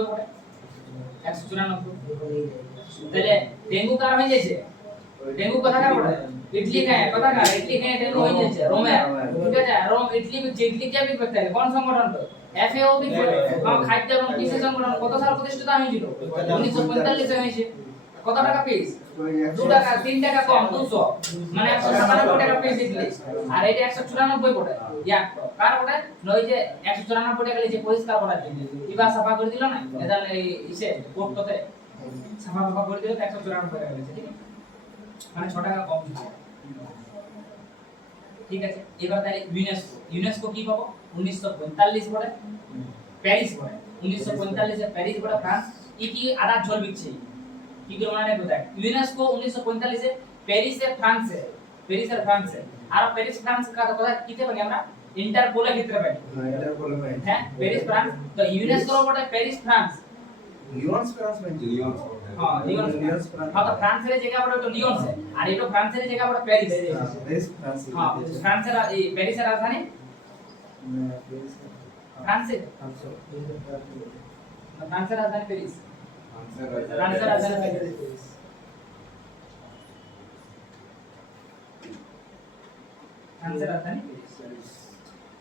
বড় 194 তাহলে ডেঙ্গু কার হয়ে যাচ্ছে ডেঙ্গু কথা কার বড় ইডলি খায় কথা কার ইডলি খায় ডেঙ্গু হয়ে যাচ্ছে রোমে ঠিক আছে রোম ইডলি কে বিক্রি করতে কোন সংগঠন তো এফএও বিক্রি খাদ্য এবং কৃষি সংগঠন কত সাল প্রতিষ্ঠিত হয়েছিল 1945 এ হয়েছে কত টাকা পিস 2 টাকা 3 টাকা কম 200 মানে 197 টাকা পিস দিলে আর এটা 194 পড়ে ইয়া কার পড়ে নয় যে 194 টাকা লিখে পরিষ্কার করার জন্য ইবা সাফা করে দিল না এদাল এই ইসে কোর্টতে সাফা করে দিল 194 টাকা লিখে ঠিক আছে মানে 6 টাকা কম দিচ্ছে ঠিক আছে এবার তাহলে ইউনেস্কো কি পাবো 1945 পড়ে প্যারিস পড়ে 1945 এ প্যারিস পড়ে ফ্রান্স কি আধা জল বিচ্ছে কি করে মানে কোথায় ইউনেস্কো 1945 এ প্যারিসে ফ্রান্সে আর প্যারিস ফ্রান্স का तो কথা কিতে পারি আমরা ইন্টারপোলে ক্ষেত্রে পাই হ্যাঁ প্যারিস ফ্রান্স তো ইউনেস্কো বটে প্যারিস ফ্রান্স লিওন্স হ্যাঁ লিওন হ্যাঁ তো ফ্রান্সের জায়গা বড় তো লিওন সে আর এটা ফ্রান্সের জায়গা বড় প্যারিস হ্যাঁ ফ্রান্সের এই প্যারিসের রাজধানী ফ্রান্সের ফ্রান্সের রাজধানী প্যারিস ফ্রান্সের রাজধানী প্যারিস ফ্রান্সের রাজধানী প্যারিস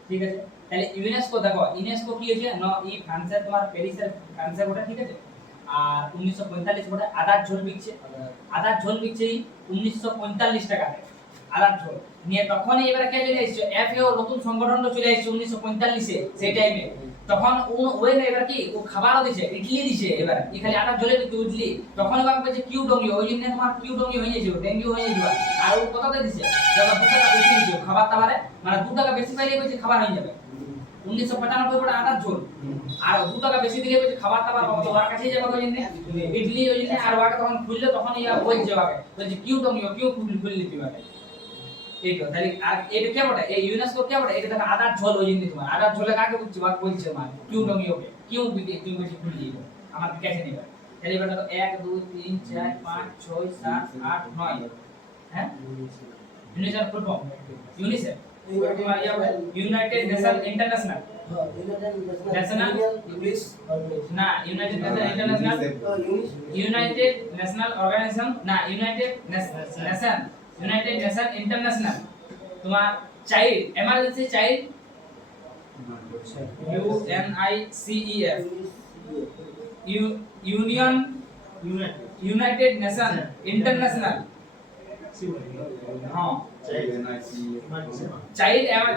ঠিক আছে তাহলে ইউনেস্কো দেখো ইউনেস্কো কি হয়েছে না এই ফ্রান্সের তোমার প্যারিসের ফ্রান্সের ওটা ঠিক আছে আর 1945 ওটা আদার ঝোল বিকছে 1945 টাকাতে আদার ঝোল নিয়ে তখনই এবারে কে চলে এসেছে এফএও নতুন সংগঠনটা চলে এসেছে 1945 এ সেই টাইমে তখন ওই না এবার কি ও খাবারও দিছে ইডলি দিছে এবার এখানে আটা ঝোলে দিতে ইডলি তখন বাবা বলছে কিউ ডঙ্গি ওই জন্য তোমার কিউ ডঙ্গি হয়ে যাবে ডেঙ্গি হয়ে যাবে আর ও কততে দিছে যখন 2 টাকা বেশি দিছে খাবার তাবারে মানে 2 টাকা বেশি পাইলে বলছে খাবার হয়ে যাবে 1995 পরে আটার ঝোল আর 2 টাকা বেশি দিলে বলছে খাবার তাবার কত ওর কাছেই যাবে ওই জন্য ইডলি ওই জন্য আর ওটা তখন খুললে তখন ইয়া বলছে ওকে বলছে কিউ ডঙ্গি কিউ খুললি দিতে পারে এইটা তাহলে আর এটা কি বলে এই ইউনেস্কো কি বলে এটা দেখো আদার ঝোল ওই জন্য তোমার আদার ঝোলে কাকে বলছে বাক বলছে মানে কিউ ডঙ্গি ওকে কিউ বিতে কিউ বলছে খুললি আমার কাছে নেবে তাহলে এবার দেখো 1 2 3 4 5 6 7 8 9 হ্যাঁ UNICEF full form UNICEF united nation international national English না united nation international united national organisation না ইউনাইটেড নেশন ইন্টারন্যাশনাল তোমার child emergency child UNICEF union united nation international হ্যাঁ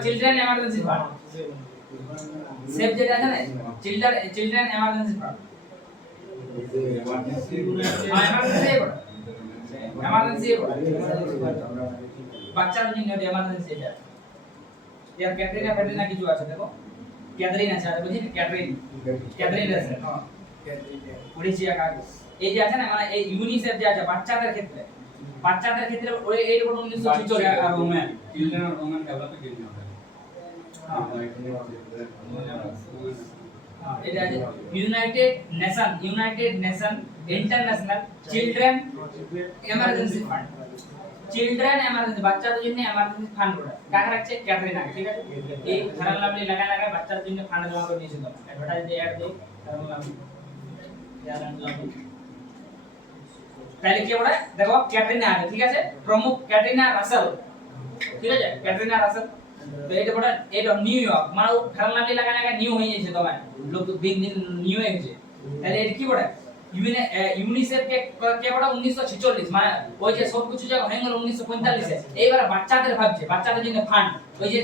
চিলড্রেন এমার্জেন্সি ফান্ড সেভ যেটা আছে না চিলড্রেন এমার্জেন্সি ফান্ড এমার্জেন্সি বাচ্চাদের জন্য emergency এটা ইয়ার ক্যাটরিনা কিছু আছে দেখো ক্যাথরিন আছে আর বুঝিনি ক্যাথরিন আছে হ্যাঁ ওড়িশিয়া কাগজ এই যে আছে না মানে এই ইউনিসেফ যে আছে বাচ্চাদের ক্ষেত্রে ওই এই 1946 আর women children are women development union এটা আছে United nation international children emergency fund children emergency বাচ্চাদের জন্য এমার্জেন্সি ফান্ড ওটা কাকে রাখছে ক্যাটরিনা ঠিক আছে এই ফেরান লাভলি লাগা বাচ্চাদের জন্য ফান্ড জমা করে দিয়েছিল অ্যাডভার্টাইজ দিয়ে অ্যাড দেই ফেরান লাভলি তাহলে কি ওটা দেখো ক্যাটরিনা আছে ঠিক আছে প্রমুখ ক্যাটরিনা রাসেল ঠিক আছে ক্যাটরিনা রাসেল তো এটা বড় এটা নিউ ইয়র্ক মানে ফেরান লাভলি লাগা নিউ হয়ে গেছে তোমার লোক বিগ নিউ হয়ে গেছে তাহলে এটা কি বড় ইউনিসেফ কে বড় 1946 মানে ওই যে সব কিছু জায়গা হয়ে গেল 1945 এ এইবার বাচ্চাদের ভাবছে বাচ্চাদের জন্য ফান্ড ওই যে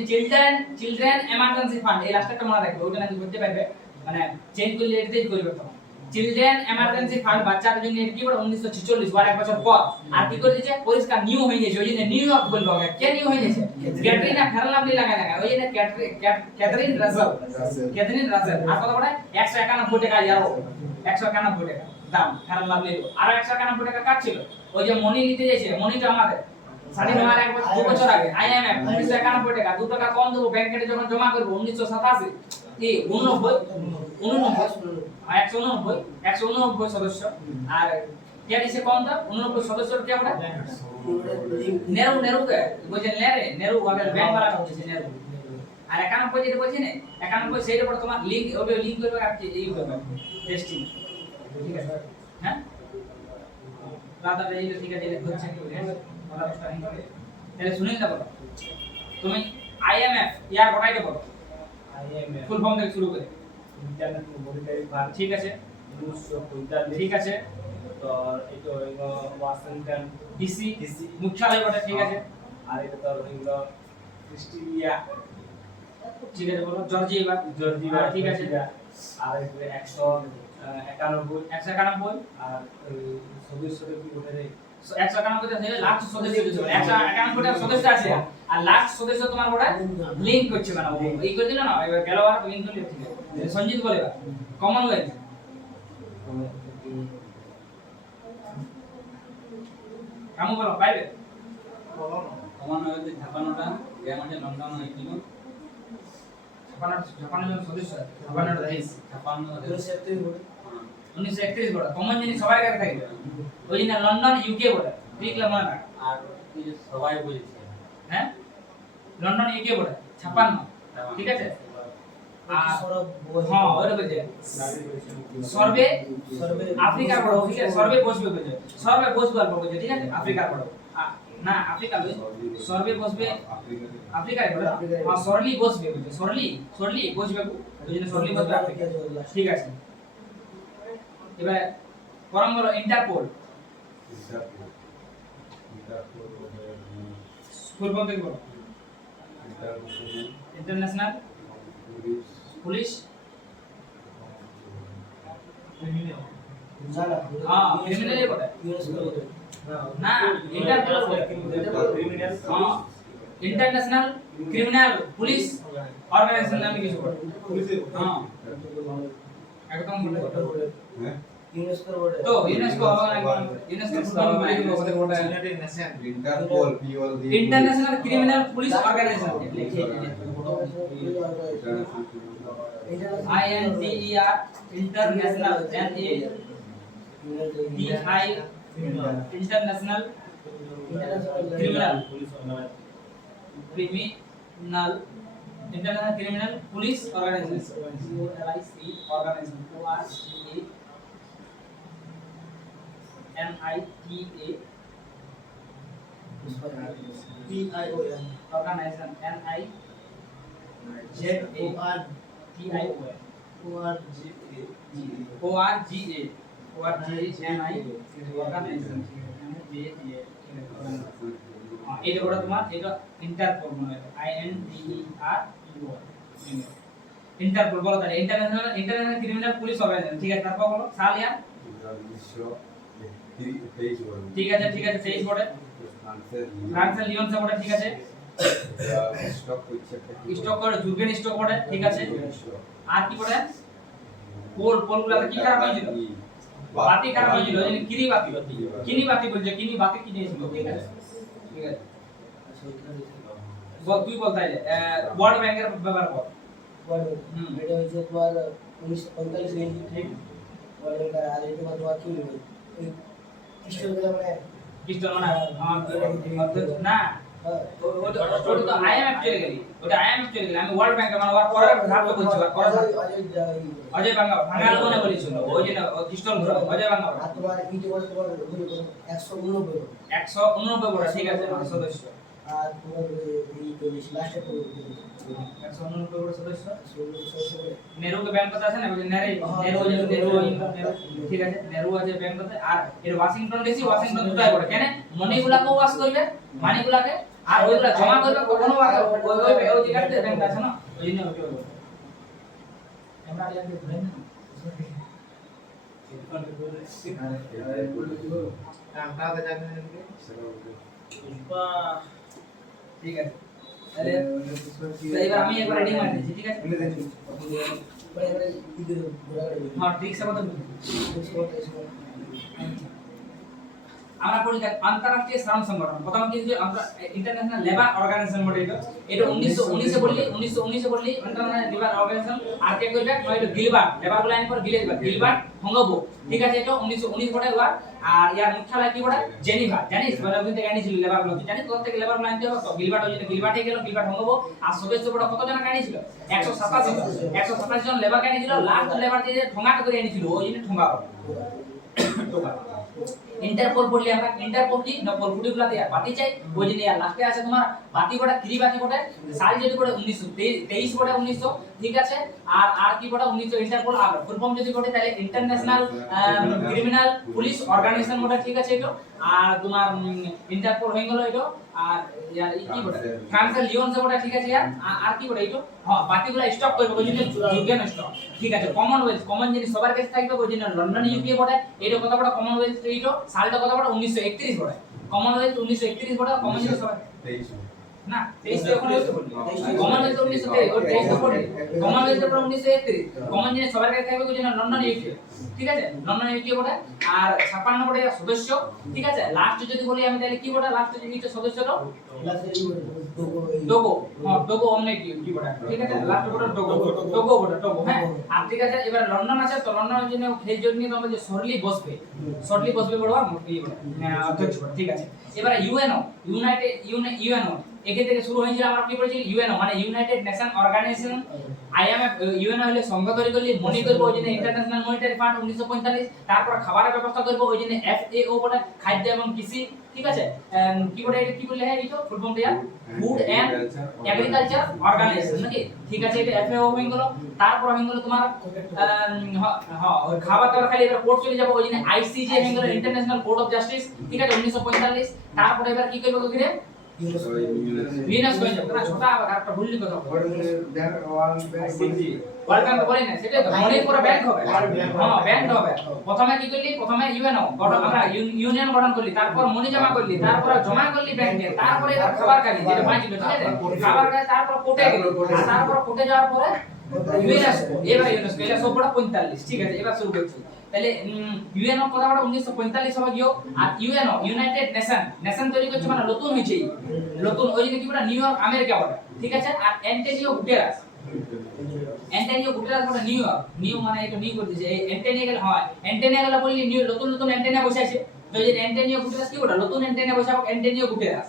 চিলড্রেন এমার্জেন্সি ফান্ড এই লাস্টটা মনে রাখবে ওইটা নাকি করতে পারবে মানে চেঞ্জ করলে এটাই করবে তখন চিলড্রেন এমার্জেন্সি ফান্ড বাচ্চাদের জন্য কি বড় 1946 আর এক বছর পর আর কি করে দিয়েছে পরিষ্কার নিউ হয়ে গেছে ওই জন্য নিউ ইয়র্ক বলবো কে নিউ হয়ে গেছে ক্যাটরিনা ফেরালাভলি লাগা ওই জন্য ক্যাথরিন রাসেল আর কত বড় 191 টাকা ইয়ারো 191 টাকা দাম ফেরালাভলি আর 191 টাকা কাট ছিল ওই যে মনি নিতে যাইছে মনি তো আমাদের স্বাধীন হওয়ার এক বছর 2 বছর আগে IMF 1991 টাকা 2 টাকা কম দেবো ব্যাংকে যখন জমা করব 1987 এই 189 সদস্য আর কে দিছে কম দাম 89 সদস্যর কে বড় নেরু কে বুঝে নেরু ওদের ব্যাংক वाला হচ্ছে নেরু আর 91 যেটা বলছি না 91 সেইটা পর তোমার লিংক ওবে লিংক করবে আর কি এই করবে টেস্টিং ঠিক আছে হ্যাঁ দাদা এই ঠিক আছে এটা হচ্ছে তাহলে শুনেন না বলো তুমি IMF ইয়ার বড়াইতে বলো IMF ফুল ফর্ম থেকে শুরু করে ইন্টারন্যাশনাল মনিটারি ফান্ড ঠিক আছে 1945 ঠিক আছে তো এটা হইলো ওয়াশিংটন ডিসি মুখ্যালয় বটে ঠিক আছে আর এটা তো হইলো ক্রিস্টিয়া ঠিক আছে বলো জর্জিয়া ঠিক আছে আর এটা 191 আর সদস্যদের কি বলে রে 191 তে লাখ সদস্য 191 টা সদস্য আছে আর লাখ সদস্য তোমার ওটা লিংক করছে মানে এই করে দিল না এবার গেল আর লিংক করলে ঠিক আছে সঞ্জিত বলে কমনওয়েলথ কাম বলো পাইবে কমনওয়েলথ 56টা এর মধ্যে লন্ডন হয়েছিল 56 জন সদস্য 56টা দেশ 56 দেশ 1931 বড় কমন জিনিস সবার কাছে থাকবে ওই জন্য লন্ডন ইউকে বড় ঠিক না মনে রাখ আর এই যে সবাই বলেছে হ্যাঁ লন্ডন ইউকে বড় 56 ঠিক আছে আর হ্যাঁ ওরে বলছে সর্বে আফ্রিকার বড় ঠিক আছে সর্বে বসবে বলছে সর্বে বসবে অল্প বলছে ঠিক আছে আফ্রিকার বড় না আফ্রিকা লই সর্বে বসবে আফ্রিকার বড় হ্যাঁ সরলি বসবে বলছে সরলি বসবে ওই জন্য সরলি বসবে আফ্রিকা ঠিক আছে এবার পরম বড় ইন্টারপোল ফুল বলতে কি বলো ইন্টারন্যাশনাল পুলিশ হ্যাঁ ক্রিমিনাল এ বটে না ইন্টারপোল ক্রিমিনাল হ্যাঁ ইন্টারন্যাশনাল ক্রিমিনাল পুলিশ অর্গানাইজেশন নামে কিছু বটে হ্যাঁ একদম বটে হ্যাঁ তো ইউনেস্কো হবে ইউনেস্কো ফুল বলে দিব ওদের বটে ইউনাইটেড নেশন ইন্টারপোল পিওল the international criminal police organisation INTER international NADI international criminal international criminal police organisation ULIC organisation organisation এটা বড় তোমার এটা ইন্টারপোল মনে হয় INTER ইন্টারপোল বলো তাহলে ইন্টারন্যাশনাল ক্রিমিনাল পুলিশ অর্গানাইজেশন ঠিক আছে তারপর বলো সাল ইয়ার 1923 ঠিক আছে 23 বটে ফ্রান্সের লিওনসে বটে ঠিক আছে স্টক করে জুরগেন স্টক বটে ঠিক আছে আর কি বটে পোলগুলাতে কি খারাপ হয়েছিল বাতি খারাপ হয়েছিল ওই জন্য কিনি বাতি বলছে কিনি বাতি কি নিয়েছিল ঠিক আছে বল তুই বল তাইলে ওয়ার্ল্ড ব্যাংকের ব্যাপার বল এটা হচ্ছে তোমার 1945 রেঞ্জ ঠিক ওয়ার্ল্ড ব্যাংকের আর এটা তোমার কি ওই খ্রিস্টানদের মানে কিস্ত মানে না ওটা তো আইএমএফ চলে গেলি ওটা আইএমএফ চলে গেলি আমি ওয়ার্ল্ড ব্যাংকের মানে ওর পরে ধাপ বলছি অজয় বাঙ্গা ভাঙাল বনে বলেছিল ওই জন্য খ্রিস্টান অজয় বাঙ্গা আর তোমার ইটে বলে তোমার 189 189 বড় ঠিক আছে সদস্য আর তোমার এই লাস্টে তো 189 বড় সদস্য 16 নেহরু के बैंक पता है ना नेहरू ठीक আছে নেহরু আছে ব্যাংক আছে আর এর ওয়াশিংটন ডিসি ওয়াশিংটন দুটাই পড়ে কেন মনিগুলাকে ওয়াশ করবে মানিগুলাকে আর ওইগুলা জমা করবে কখনো ওই জায়গাতে ব্যাংক আছে না ওই জন্য ওটা বলবো আমরা আগে ধরে না নামটা তো জানেন নাকি ঠিক আছে তাহলে এবার আমি একবার রেডি মার দিচ্ছি ঠিক আছে মানে ইদের হ্যাঁ ঠিক আছে বলতে আমরা পড়ি দেখ আন্তর্জাতিক শ্রম সংগঠন প্রথম কি যে আমরা ইন্টারন্যাশনাল লেবার অর্গানাইজেশন বলে এটা 1919 বললি ইন্টারন্যাশনাল লেবার অর্গানাইজেশন আর কে কইবে নয়তো গিলবার্ট লেবার লাইন পর গিলবার্ট হঙ্গবো ঠিক আছে এটা 1919 বলে ওয়ার আর ইয়ার মুখ্যালয় কি বলে জেনিভা জানিস বলে ওখান থেকে আনিছিল লেবার গুলো জানিস কোথা থেকে লেবার লাইন দেওয়া তো গিলবার্ট ওই জন্য গিলবার্টে গেল গিলবার্ট হঙ্গবো আর সদস্য বড় কত জন আনিছিল 187 জন লেবার আনিছিল লাস্ট লেবার দিয়ে ঠঙ্গাট করে আনিছিল ওই জন্য ঠঙ্গাবো इंटरपोल পড়লি আমরা इंटरपोल কি না পোলগুলি গুলা দিয়া বাতি চাই ওই জন্য আর লাস্টে আছে তোমার বাতি বড় কিরি বাতি বড় সাল যদি বড় 1923 বড় 1900 ঠিক আছে আর কি বড় 1900 इंटरपोल আর ফুল ফর্ম যদি বড় তাহলে ইন্টারন্যাশনাল ক্রিমিনাল পুলিশ অর্গানাইজেশন বড় ঠিক আছে এটা আর তোমার इंटरपोल হয়ে গেল এটা আর ইয়ার কি বড় ফ্রান্সের লিওনস বড় ঠিক আছে আর কি বড় এটা হ্যাঁ বাতিগুলা স্টক করবে ওই জন্য জুরগেন স্টক ঠিক আছে কমনওয়েলথ কমন জিনিস সবার কাছে থাকবে ওই জন্য লন্ডন ইউকে বড় এটা কত বড় কমনওয়েলথ এইটো সালটা কত বড় 1931 বড় কমনওয়েলথ 1931 বড় কমন জিনিস সবার 23 না 23 এখন কমনওয়েলথ 1923 ওর 23 পড়ে কমনওয়েলথ পড়ে 1931 কমন জিনিস সবার কাছে থাকবে ওই জন্য লন্ডন ইউকে ঠিক আছে লন্ডন ইউকে বড় আর 56 বড় সদস্য ঠিক আছে লাস্ট যদি বলি আমি তাহলে কি বড় লাস্ট যদি সদস্যটা লাস্টে ডোগো হ্যাঁ ডোগো অনেক কি বড় ঠিক আছে লাস্ট বড় ডোগো ডোগো বড় ডোগো হ্যাঁ আর ঠিক আছে এবার লন্ডন আছে তো লন্ডনের জন্য সেই জন্য তোমরা যে সরলি বসবে বড় আর মোটি বড় অধ্যক্ষ বড় ঠিক আছে এবার ইউএনও ইউনাইটেড ইউএনও এখান থেকে শুরু হয়েছিল আমরা কি পড়েছি ইউএনও মানে united nation organisation IMF UNO হলে সংঘ তৈরি করলি মনি করব ওই জন্য ইন্টারন্যাশনাল মনিটারি ফান্ড 1945 তারপর খাবারের ব্যবস্থা করব ওই জন্য এফএও বলে খাদ্য এবং কৃষি ঠিক আছে কি বলে এটা কি বলে হ্যাঁ এটা ফুল ফর্ম দেয়া ফুড এন্ড এগ্রিকালচার অর্গানাইজেশন নাকি ঠিক আছে এটা এফএও হয়ে গেল তারপর হয়ে গেল তোমার হ্যাঁ খাবার দাবার খালি এবার কোর্ট চলে যাব ওই জন্য আইসিজে হয়ে গেল ইন্টারন্যাশনাল কোর্ট অফ জাস্টিস ঠিক আছে 1945 তারপর এবার কি করব ওখানে ইউনেস্কো হয়ে যাবে না ছোট আবার একটা ভুললি কথা ওয়ার্ল্ড ব্যাংক বলি না সেটাই তো মনে করে ব্যাংক হবে হ্যাঁ ব্যাংক হবে প্রথমে কি করলি প্রথমে ইউএনও গঠন আমরা ইউনিয়ন গঠন করলি তারপর মনি জমা করলি তারপর জমা করলি ব্যাংকে তারপরে এবার খাবার খালি যেটা বাঁচলো ঠিক আছে খাবার খাই তারপর কোর্টে গেলি তারপর কোর্টে যাওয়ার পরে ইউনেস্কো এবার ইউনেস্কো এটা সব বড় 45 ঠিক আছে এবার শুরু করছি তাহলে ইউএনও কথা বড় 1945 হবে গিয়ে আর ইউএনও ইউনাইটেড নেশন তৈরি করছে মানে নতুন হইছে নতুন ওই যে কি বড় নিউ ইয়র্ক আমেরিকা বড় ঠিক আছে আর অ্যান্টোনিও গুটেরাস বড় নিউ মানে এটা নিউ করে দিয়েছে অ্যান্টোনিও গেল হয় অ্যান্টোনিও গেল বললি নিউ নতুন অ্যান্টোনিও বসাইছে তো এই যে অ্যান্টোনিও গুটেরাস কি বড় নতুন অ্যান্টোনিও বসাবো অ্যান্টোনিও গুটেরাস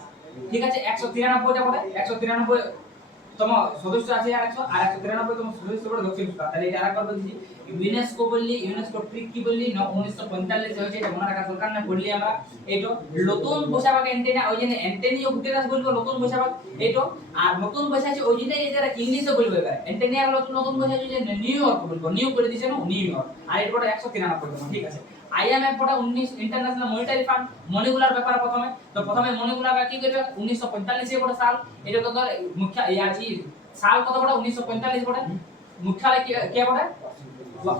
ঠিক আছে 193 টা বড় 193 তোমার সদস্য আছে আর 193 তোমার সদস্য বড় দক্ষিণ আফ্রিকা তাহলে এটা আরেকবার বলছি ইউনেস্কো বললি ইউনেস্কো ট্রিক কি বললি 1945 হয়েছে এটা মনে রাখা দরকার না বললি আমরা এইটো নতুন বসাবাকে অ্যান্টেনা ওই জন্য অ্যান্টোনিও গুটেরাস বলবো নতুন বসাবাক এইটো আর নতুন বসাইছে ওই জন্য এরা ইংলিশে বলবে এবার অ্যান্টোনিও নতুন বসাইছে যে নিউ ইয়র্ক বলবো নিউ করে দিয়েছে না নিউ ইয়র্ক আর এটা 193 ঠিক আছে আইএমএফ পড়া 19 ইন্টারন্যাশনাল মনিটারি ফান্ড মনিগুলার ব্যাপারে প্রথমে মনিগুলার কি করবে 1945 এ পড়া সাল এটা তো ধর মুখ্য ইয়াজি সাল কত পড়া 1945 পড়া মুখ্যালয় কি পড়া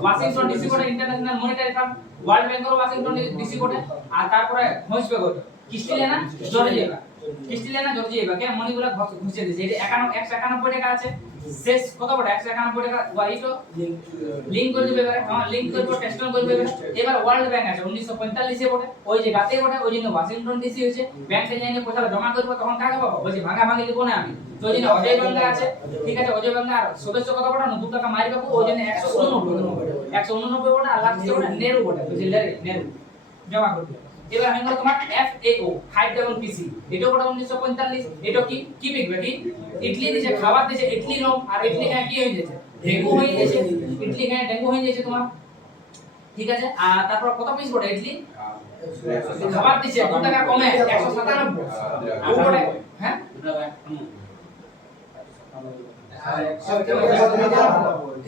ওয়াশিংটন ডিসি পড়া international monetary fund world bank Washington DC পড়া আর তারপরে হইসবে কিস্টিলেনা জর্জিয়া কে মনিগুলা ঘুষে দিয়েছে এটা 191 টাকা আছে শেষ কত বড় 191 টাকা ওয়াইটো লিংক করে দিবে এবারে হ্যাঁ লিংক করব টেস্টন করবে এবার ওয়ার্ল্ড ব্যাংক আছে 1945 এ পড়ে ওই যে গাতে পড়ে ওই জন্য ওয়াশিংটন ডিসি হয়েছে ব্যাংকে যাইনি পয়সা জমা করব তখন কাকে পাবো বলছি ভাঙা লিখব না আমি তো ওই জন্য অজয় বাংলা আছে ঠিক আছে অজয় বাংলা আর সদস্য কত বড় 90 টাকা মারি পাবো ওই জন্য 189 বড় আর লাস্ট বড় নেরু বড় বুঝলে নেরু জমা করবে এবার হলো তোমার এফএও খাদ্য এবং কৃষি এটা বড় 1945 এটা কি বিকবে কি ইডলি দিছে খাবার দিছে ইডলি রং আর ইডলি কি হয়ে যাচ্ছে ডেঙ্গু হয়ে যাচ্ছে ইডলি ডেঙ্গু হয়ে যাচ্ছে তোমার ঠিক আছে আর তারপর কত পিস বড় ইডলি খাবার দিছে 2 টাকা কমে 197 উপরে হ্যাঁ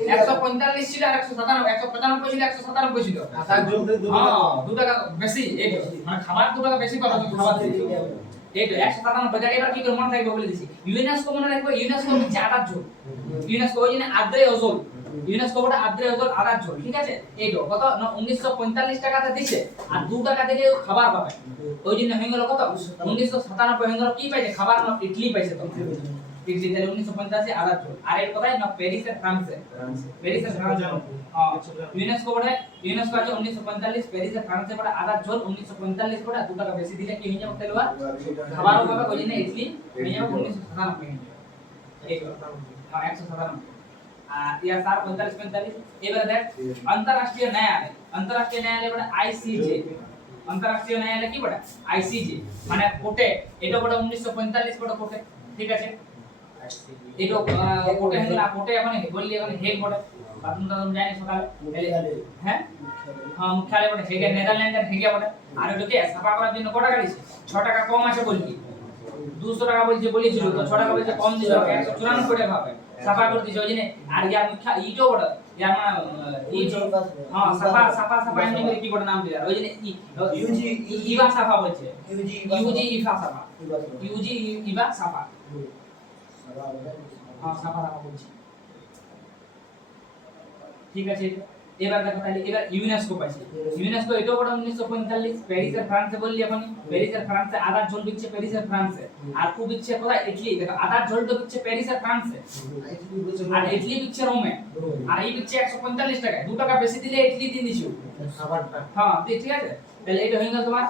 145 ছিল আর 197 ছিল 197 ছিল তার জন্য 2 টাকা বেশি এই মানে খাবার 2 টাকা বেশি পাবো খাবার এই তো 197 বাজার এবার কি করে মনে থাকবে বলে দিছি ইউনেস্কো মনে রাখবে ইউনেস্কো হচ্ছে আদার জোন ইউনেস্কো ওই জন্য আদ্রে ওজোন ইউনেস্কো বড় আদ্রে ওজোন আদার জোন ঠিক আছে এই তো কত 1945 টাকাতে দিছে আর 2 টাকা দিলে খাবার পাবে ওই জন্য হয়ে গেল কত 1997 হয়ে গেল কি পাইছে খাবার না ইডলি পাইছে তো ইডলি তাহলে 1985 আদার জোন আর এর কথাই না প্যারিস আর ফ্রান্সে ফ্রান্স ইউনেস্কো বড় ইউনেস্কো আছে 1945 প্যারিস আর ফ্রান্সে বড় আদার জোন 1945 বড় 2 টাকা বেশি দিলে কি হয়ে যাবে তেলবা খাবারও পাবে ওই জন্য ইডলি হয়ে যাবে 1997 এই তো হ্যাঁ 197 আর ইয়ার 45 এবারে দেখ अंतरराष्ट्रीय न्यायालय বড় আইসিজে अंतरराष्ट्रीय न्यायालय কি বড় আইসিজে মানে কোর্টে এটা বড় 1945 বড় কোর্টে ঠিক আছে এটা কোর্টে হলো কোর্টে এখন বললি এখন হেগ বড় আপনারা তো জানেন সকালে হ্যাঁ হ্যাঁ মুখ্যালয় বড় হেগে নেদারল্যান্ডের হেগে বড় আর ওটা কি সাফা করার জন্য কত টাকা দিছে 6 টাকা কম আছে বললি 200 টাকা বলেছিল তো 6 টাকা বলছে কম দিছিল 194 টাকা হবে সাফা করে দিছে ওই জন্য আর ইয়ার মুখ্য ইটো বড় ইয়ার মানে হ্যাঁ সাফা এমনি করে কি বড় নাম দিলা ওই জন্য ইউজি ইবা সাফা বলছে ইউজি ইফা সাফা ইউজি ইবা সাফা হ্যাঁ সাফা বলছি ঠিক আছে এবার দেখো তাহলে এবার ইউনেস্কো পাইছে ইউনেস্কো এটা বড় 1945 প্যারিস আর ফ্রান্সে বললি এখন প্যারিস আর ফ্রান্সে আদার জল দিচ্ছে প্যারিস আর ফ্রান্সে আর খুব ইচ্ছে কোথায় ইটালি দেখো আদার জল দিচ্ছে প্যারিস আর ফ্রান্সে আর ইটালি দিচ্ছে রোমে আর এই দিচ্ছে 145 টাকা 2 টাকা বেশি দিলে ইটালি দিন দিছো খাবারটা হ্যাঁ ঠিক আছে তাহলে এটা হয়ে গেল তোমার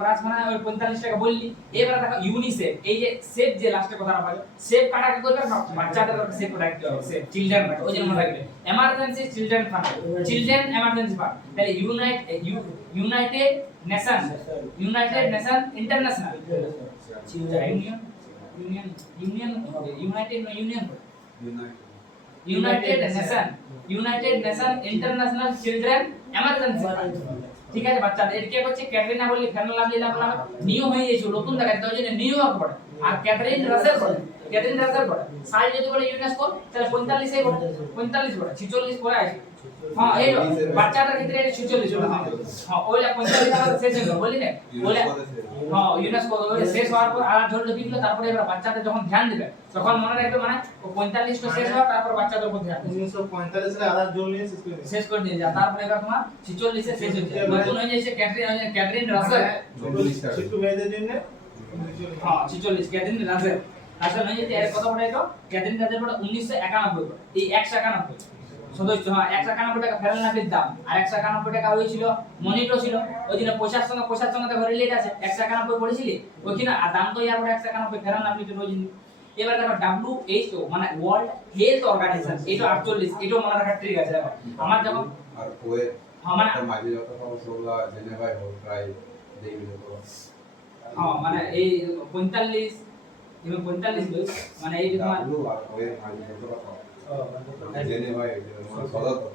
প্রাইস মানে ওই 45 টাকা বললি। এবারে দেখো ইউনিসেফ, এই যে সেফ যে লাস্টে কথাটা বলে, সেফ কাটা কি করবে না বাচ্চাদের সেফ রাখতে হবে, সেফ চিলড্রেন রাখবে, ওই জন্য মনে রাখবে emergency children fund, children emergency fund. তাহলে united nation, united nation international united nation international children emergency fund. ঠিক আছে বাচ্চাদের এর কি হচ্ছে ক্যাটরিনা বললি ফ্যামিলি লাভ দিলাম বলা নিউ হয়ে গেছে নতুন দেখাচ্ছে ওই জন্য নিউ ইয়র্ক পড়ে, আর ক্যাথরিন রাসেল পড়ে, ক্যাথরিন রাসেল পড়ে। সাল যদি বলে ইউনেস্কো তাহলে 45 এ পড়ে, 45 পড়ে, 46 পড়ে আছে। হ্যাঁ এই বাচ্চাটার ক্ষেত্রে এটা 46 পড়ে। হ্যাঁ ওইলা 45 আবার শেষ হয়ে গেল বললি না বলে। হ্যাঁ ইউনেস্কো ওই শেষ হওয়ার পর আর ধরে দিল, তারপরে এবার বাচ্চাদের যখন ধ্যান দিবে তখন মনে রাখবে মানে ও 45 টা শেষ হওয়ার তারপর বাচ্চাদের উপর ধ্যান 1945 এর আধার জোন নিয়ে শেষ করে দিয়ে যা, তারপরে এবার তোমার 46 এ শেষ হচ্ছে নতুন হয়ে যাচ্ছে ক্যাথরিন রাসেল। শিশু মেয়েদের জন্য হ্যাঁ 46 ক্যাথরিন রাসেল আসলে হয়ে যাচ্ছে। এর কত পড়ে এটা ক্যাথরিন রাসেল পড়ে 1991 পড়ে। এই 191 সদস্য, হ্যাঁ 191 টাকা ফেরালনাফির দাম, আর 191 টাকা হয়েছিল মনিটো ছিল, ওই জন্য পয়সার সঙ্গে তো রিলেট আছে। 191 পড়েছিলি ওইখানে, আর দাম তো ইয়ার পরে 191 ফেরালনাফির ওই জন্য। এবার দেখো WHO মানে ওয়ার্ল্ড হেলথ অর্গানাইজেশন, এটা 48, এটাও মনে রাখার ট্রিক আছে। দেখো আমার যখন আর ওয়ে হ্যাঁ মানে মাঝে যত সমস্যা জেনেভায় হোক ট্রাই দেখবি তো হ্যাঁ মানে এই 45 এবং 45 মানে এই তোমার ডাব্লু আর ওয়ে মাঝে যত কথা জেনেভায় সদা তো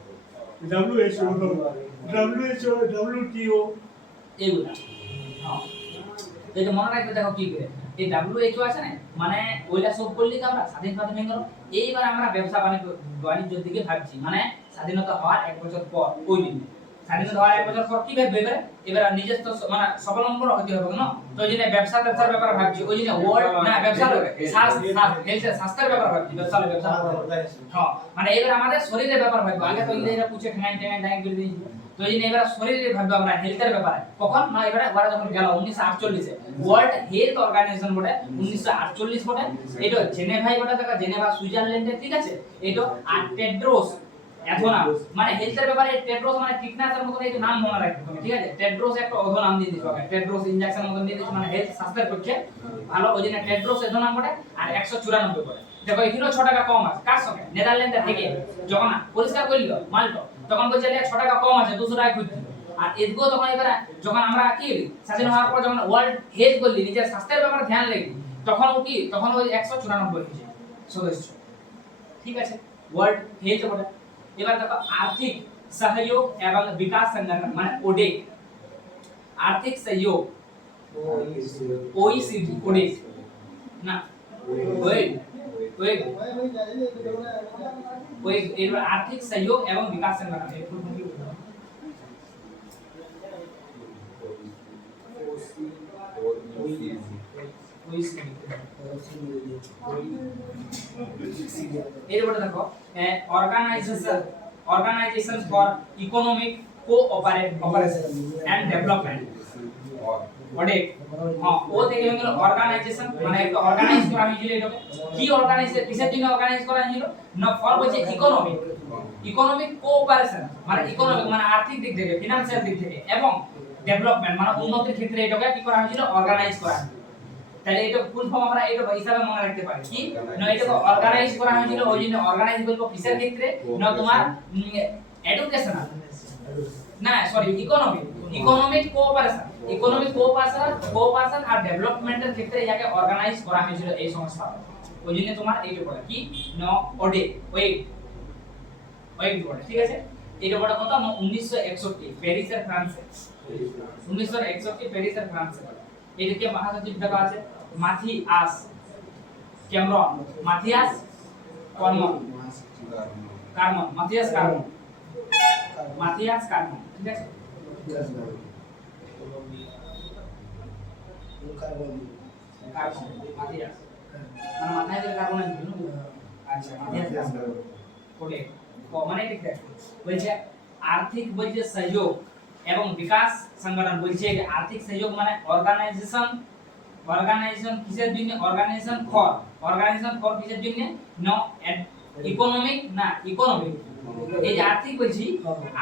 WHO WTO এগুলা। হ্যাঁ এটা মনে রাখবে। দেখো কি করে এই WHO আছে না মানে ওইটা সব করলি তো আমরা স্বাধীন হয়ে গেল। এইবার আমরা ব্যবসা বাণিজ্যের দিকে ভাবছি, মানে স্বাধীনতা হওয়ার 1 বছর পর, ওই দিন স্বাধীনতা হওয়ার 1 বছর পর কি ভাববে এবার নিজস্ব মানে স্বাবলম্বন হতে হবে না, তো ওই জন্য ব্যবসার ব্যাপারে ভাবছি। ওই জন্য ওয়ার্ল্ড না ব্যবসা স্বাস্থ্যের ব্যাপারে ভাবছি, ব্যবসা হ্যাঁ মানে এবার আমাদের শরীরের ব্যাপার ভাববো। আগে তো ইংরেজরা পুছে ঠ্যাং করে দিয়েছি, তো এই জন্য এবার শরীরের ভাববো আমরা হেলথের ব্যাপারে। কখন না এবারে ওরা যখন গেল 1948 এ ওয়ার্ল্ড হেলথ অর্গানাইজেশন বলে 1948 বলে। এটা জেনেভাই বলে, দেখা জেনেভা সুইজারল্যান্ডে, ঠিক আছে। এটা আর টেড্রোস অ্যাডহানম মানে হেলথের ব্যাপারে টেড্রোস মানে টিকনাসের মতন এই নাম মনে রাখবে তুমি, ঠিক আছে। টেড্রোস একটা অধনাম দিয়ে দিছো, টেড্রোস ইনজেকশন মতন দিয়ে দিছো মানে হেলথ স্বাস্থ্যের পক্ষে ভালো, ওই জন্য টেড্রোস অধনাম বলে। আর 194 বলে। দেখো এখানেও 6 টাকা কম আছে কার সঙ্গে নেদারল্যান্ডের থেকে যখন পরিষ্কার করলিল মালটো তখন বলছে 6 টাকা কম আছে 200 টাকা খুঁজছে। আর এদিকে তখন এবারে যখন আমরা কি স্বাধীন হওয়ার পর যখন ওয়ার্ল্ড হেলথ করলি নিজের স্বাস্থ্যের ব্যাপারে ধ্যান লেগে তখন ও কি তখন ওই 194 হয়েছে সদস্য, ঠিক আছে ওয়ার্ল্ড হেলথ বলে। এবার দেখো আর্থিক सहयोग एवं विकास संगठन মানে ওডেক, আর্থিক सहयोग OECD ওডেক না ওই এর আর্থিক सहयोग एवं विकास संगठन এরপরে দেখো organisation for economic cooperation and development ওডেক। হ্যাঁ ও থেকে হয়ে গেল অর্গানাইজেশন মানে একটা অর্গানাইজ করা হয়েছিল। এটা কি অর্গানাইজেশন কিসের জন্য অর্গানাইজ করা হয়েছিল না ফর বলছে ইকোনমিক কোঅপারেশন মানে ইকোনমিক মানে আর্থিক দিক থেকে ফিনান্সিয়াল দিক থেকে এবং ডেভেলপমেন্ট মানে উন্নতির ক্ষেত্রে এটাকে কি করা হয়েছিল অর্গানাইজ করা হয়েছিল। তাহলে এটা ফুল ফর্ম আমরা এটা হিসাবে মনে রাখতে পারি কি না এটাকে অর্গানাইজ করা হয়েছিল। ওই জন্য অর্গানাইজ বলবো কিসের ক্ষেত্রে না তোমার এডুকেশনাল না সরি ইকোনমিক কোঅপারেশন আর ডেভেলপমেন্টের ক্ষেত্রে ইয়াকে অর্গানাইজ করা হয়েছিল এই সংস্থা। ওই জন্য তোমার এইটা বলে কি না ওডেক ওয়েট বলে, ঠিক আছে। এটা বড় কথা 1961 প্যারিসের ফ্রান্সে 1961 প্যারিসের ফ্রান্সে। এদিকে মহাসচিব দেখা আছে মাথিয়াস ক্যামরন, মাথিয়াস কারমন, ঠিক আছে। মাথিয়াস মানে মাথায় যে কার্বন আছে আচ্ছা মাথিয়াস ওকে মানে ঠিক আছে। বলছে আর্থিক বলছে सहयोग এবং বিকাশ সংগঠন বলছে যে আর্থিক सहयोग মানে অর্গানাইজেশন কিসের জন্য অর্গানাইজেশন ফর কিসের জন্য নো ইকোনমিক এই যে আর্থিক বলছি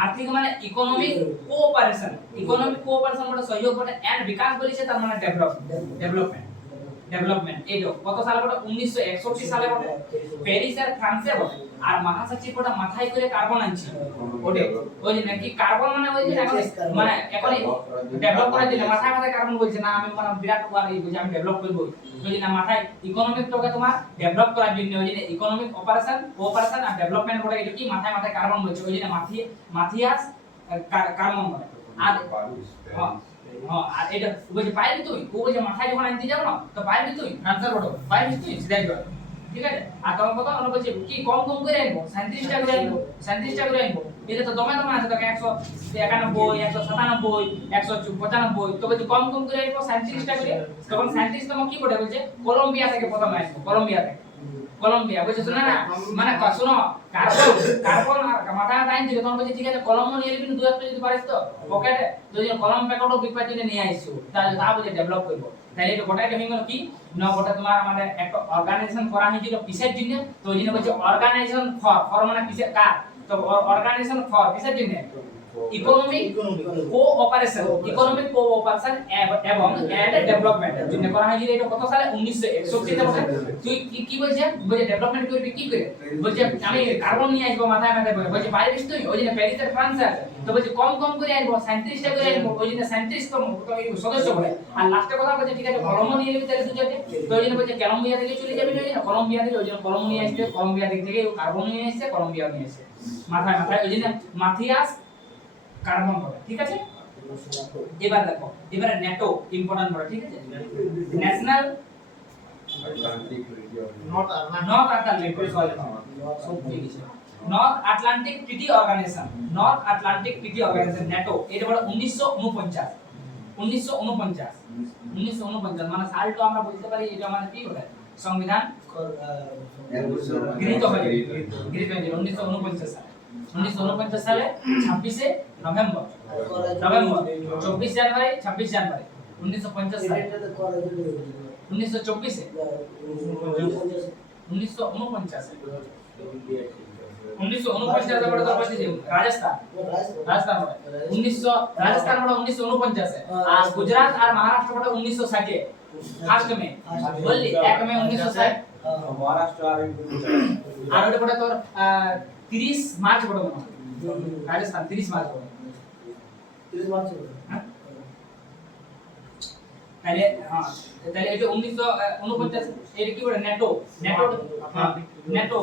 আর্থিক মানে ইকোনমিক কোঅপারেশন মানে সহযোগ বটে এন্ড বিকাশ বলিছে তার মানে ডেভেলপমেন্ট এইটো কত সালে বটে 1961 সালে বটে প্যারিস আর ফ্রান্সে বটে আর মহাসচিব বটে মাথায় করে কার্বন আনছে ওটা ওই যে নাকি কার্বন মানে ওই যে এখন মানে এখনই ডেভেলপ করার জন্য মাথায় মাথায় কার্বন বলছে না আমি মানে বিরাট বড় এই বুঝি আমি ডেভেলপ করব ওই যে না মাথায় ইকোনমিক টাকে তোমার ডেভেলপ করার জন্য ওই যে ইকোনমিক কোঅপারেশন আর ডেভেলপমেন্ট বটে এটা কি মাথায় মাথায় কার্বন বলছে ওই যে মাথিয়াস কার্বন বটে আর হ্যাঁ আর এটা বুঝে পাইলি তুই ও যে মাথায় যখন আনতে যাও না তো পাইলি তুই আনসার বড় পাইলি তুই সিধাই যাও ঠিক আছে আর তোমার কথা অন্য বলছে কি কম করে আনবো 37 টা করে আনবো এটা তো দমে আছে তো 191 197 195 তো বলছে কম করে আনবো 37 টা করে তখন 37 তোমার কি করে বলছে কলম্বিয়া থেকে প্রথম আসবো কলম্বিয়া বুঝছো না মানে শোনো কার্বন আর মাথা টাইম দিলে তখন বলছে ঠিক আছে কলম নিয়ে নিবি দুই হাতে যদি পারিস তো পকেটে যদি কলম প্যাকেটও বিকবার জন্য নিয়ে আইছো তাহলে তা বুঝে ডেভেলপ করবো তাহলে এটা গোটাটা হয়ে গেল কি না গোটা তোমার আমাদের একটা অর্গানাইজেশন করা হয়েছিল কিসের জন্য তো ওই জন্য বলছে অর্গানাইজেশন ফর মানে কিসের কার তো অর্গানাইজেশন ফর কিসের জন্য ইকোনমিক কোঅপারেশন এবং এন্ড ডেভেলপমেন্ট এর জন্য করা হয়েছিল এটা কত সালে 1961 তে বলে তুই কি বলছিস বলে ডেভেলপমেন্ট করবি কি করে বলছে আমি কার্বন নিয়ে আসবো মাথায় বলছে পারিস তুই ওই জন্য প্যারিসের ফ্রান্স আছে তো বলছে কম করে আনবো 37 টা করে আনবো ওই জন্য 37 তো সদস্য বলে আর লাস্টে কথা বলছে ঠিক আছে কলম্বো নিয়ে নিবি তাহলে দুজনে তো ওই জন্য বলছে কলম্বিয়া থেকে চলে যাবি ওই জন্য কলম্বিয়া থেকে ওই জন্য কলম্বো নিয়ে আসছে কলম্বিয়া থেকে কার্বন নিয়ে আসছে কলম্বিয়া নিয়ে আসছে মাথায় ওই জন্য মাথিয়াস কার্বন বলে ঠিক আছে এবার দেখো এবারে ন্যাটো ইম্পর্টেন্ট বলে ঠিক আছে national north Atlantic treaty organization NATO এটা বলে 1949 মানে সালটা আমরা বলতে পারি এটা আমাদের কি বলে সংবিধান গৃহীত হয়েছিল 1949 সালে 26 নভেম্বর 24 জানুয়ারি 26 জানুয়ারি 1950 সালে 1924 রাজস্থান বড় 1949 আর গুজরাট আর মহারাষ্ট্র বড় 1960 ফার্স্ট মে বললি 1 মে 1960 মহারাষ্ট্র আর ওটা বড় তোর 30 মার্চ বড় মনে হয় রাজস্থান 30 মার্চ বড় 30 মার্চ তাহলে তাহলে এটা 1949 এটা কি বলে ন্যাটো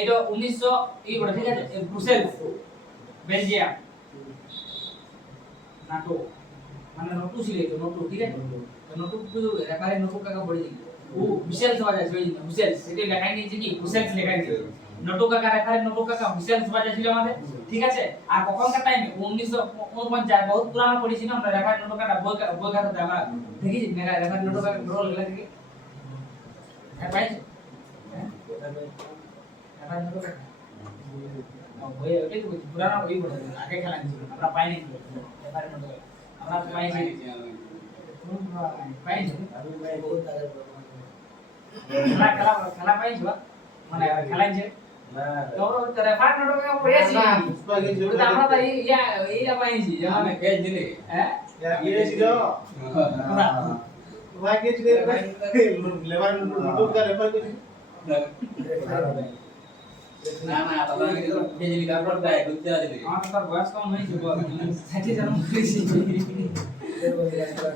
এটা 1900 এই বলে ঠিক আছে ব্রুসেলস বেলজিয়াম নাটো মানে নোটু ছিল এটা নোটু ঠিক আছে তো নোটু তো রেফারে নোটু কাকা পড়ে দিই ও ব্রুসেলস বাজা ছিল ব্রুসেলস এটা লেখাই নিয়েছে কি ব্রুসেলস লেখাই নিয়েছে নোটু কাকা রেফারে নোটু কাকা ব্রুসেলস বাজা ছিল আমাদের ঠিক আছে আর কখনকার টাইমে 1949 বহুত পুরানো পড়েছি না আমরা রেফারে নোটু কাকা বই খাতা আমরা দেখেছি মেরা রেফারে নোটু কাকা রোল লেখা থেকে হ্যাঁ পাইছো রেফারে নোটু কাকা ওই ওটাই তো পুরানো ওই বলে আগে খেলা ছিল আমরা পাইনি রেফারে নোটু কাকা আমরা পাইছি পাইছি আমি ভাই বহুত তাদের খেলা পাইছো মানে খেলাইছে তো রেফার নোট কা পড়েছি তো আমরা তো এইটা পাইছি যখন পেজ দিলে হ্যাঁ ये ছিল ভাই কে ছিল লেবার নোট কা রেফার করি না বাবা কিন্তু পেজ লিখা পড়তা है বুঝতে দিলে আমার তো বয়স কম হয়েছে 60 জন্ম করেছি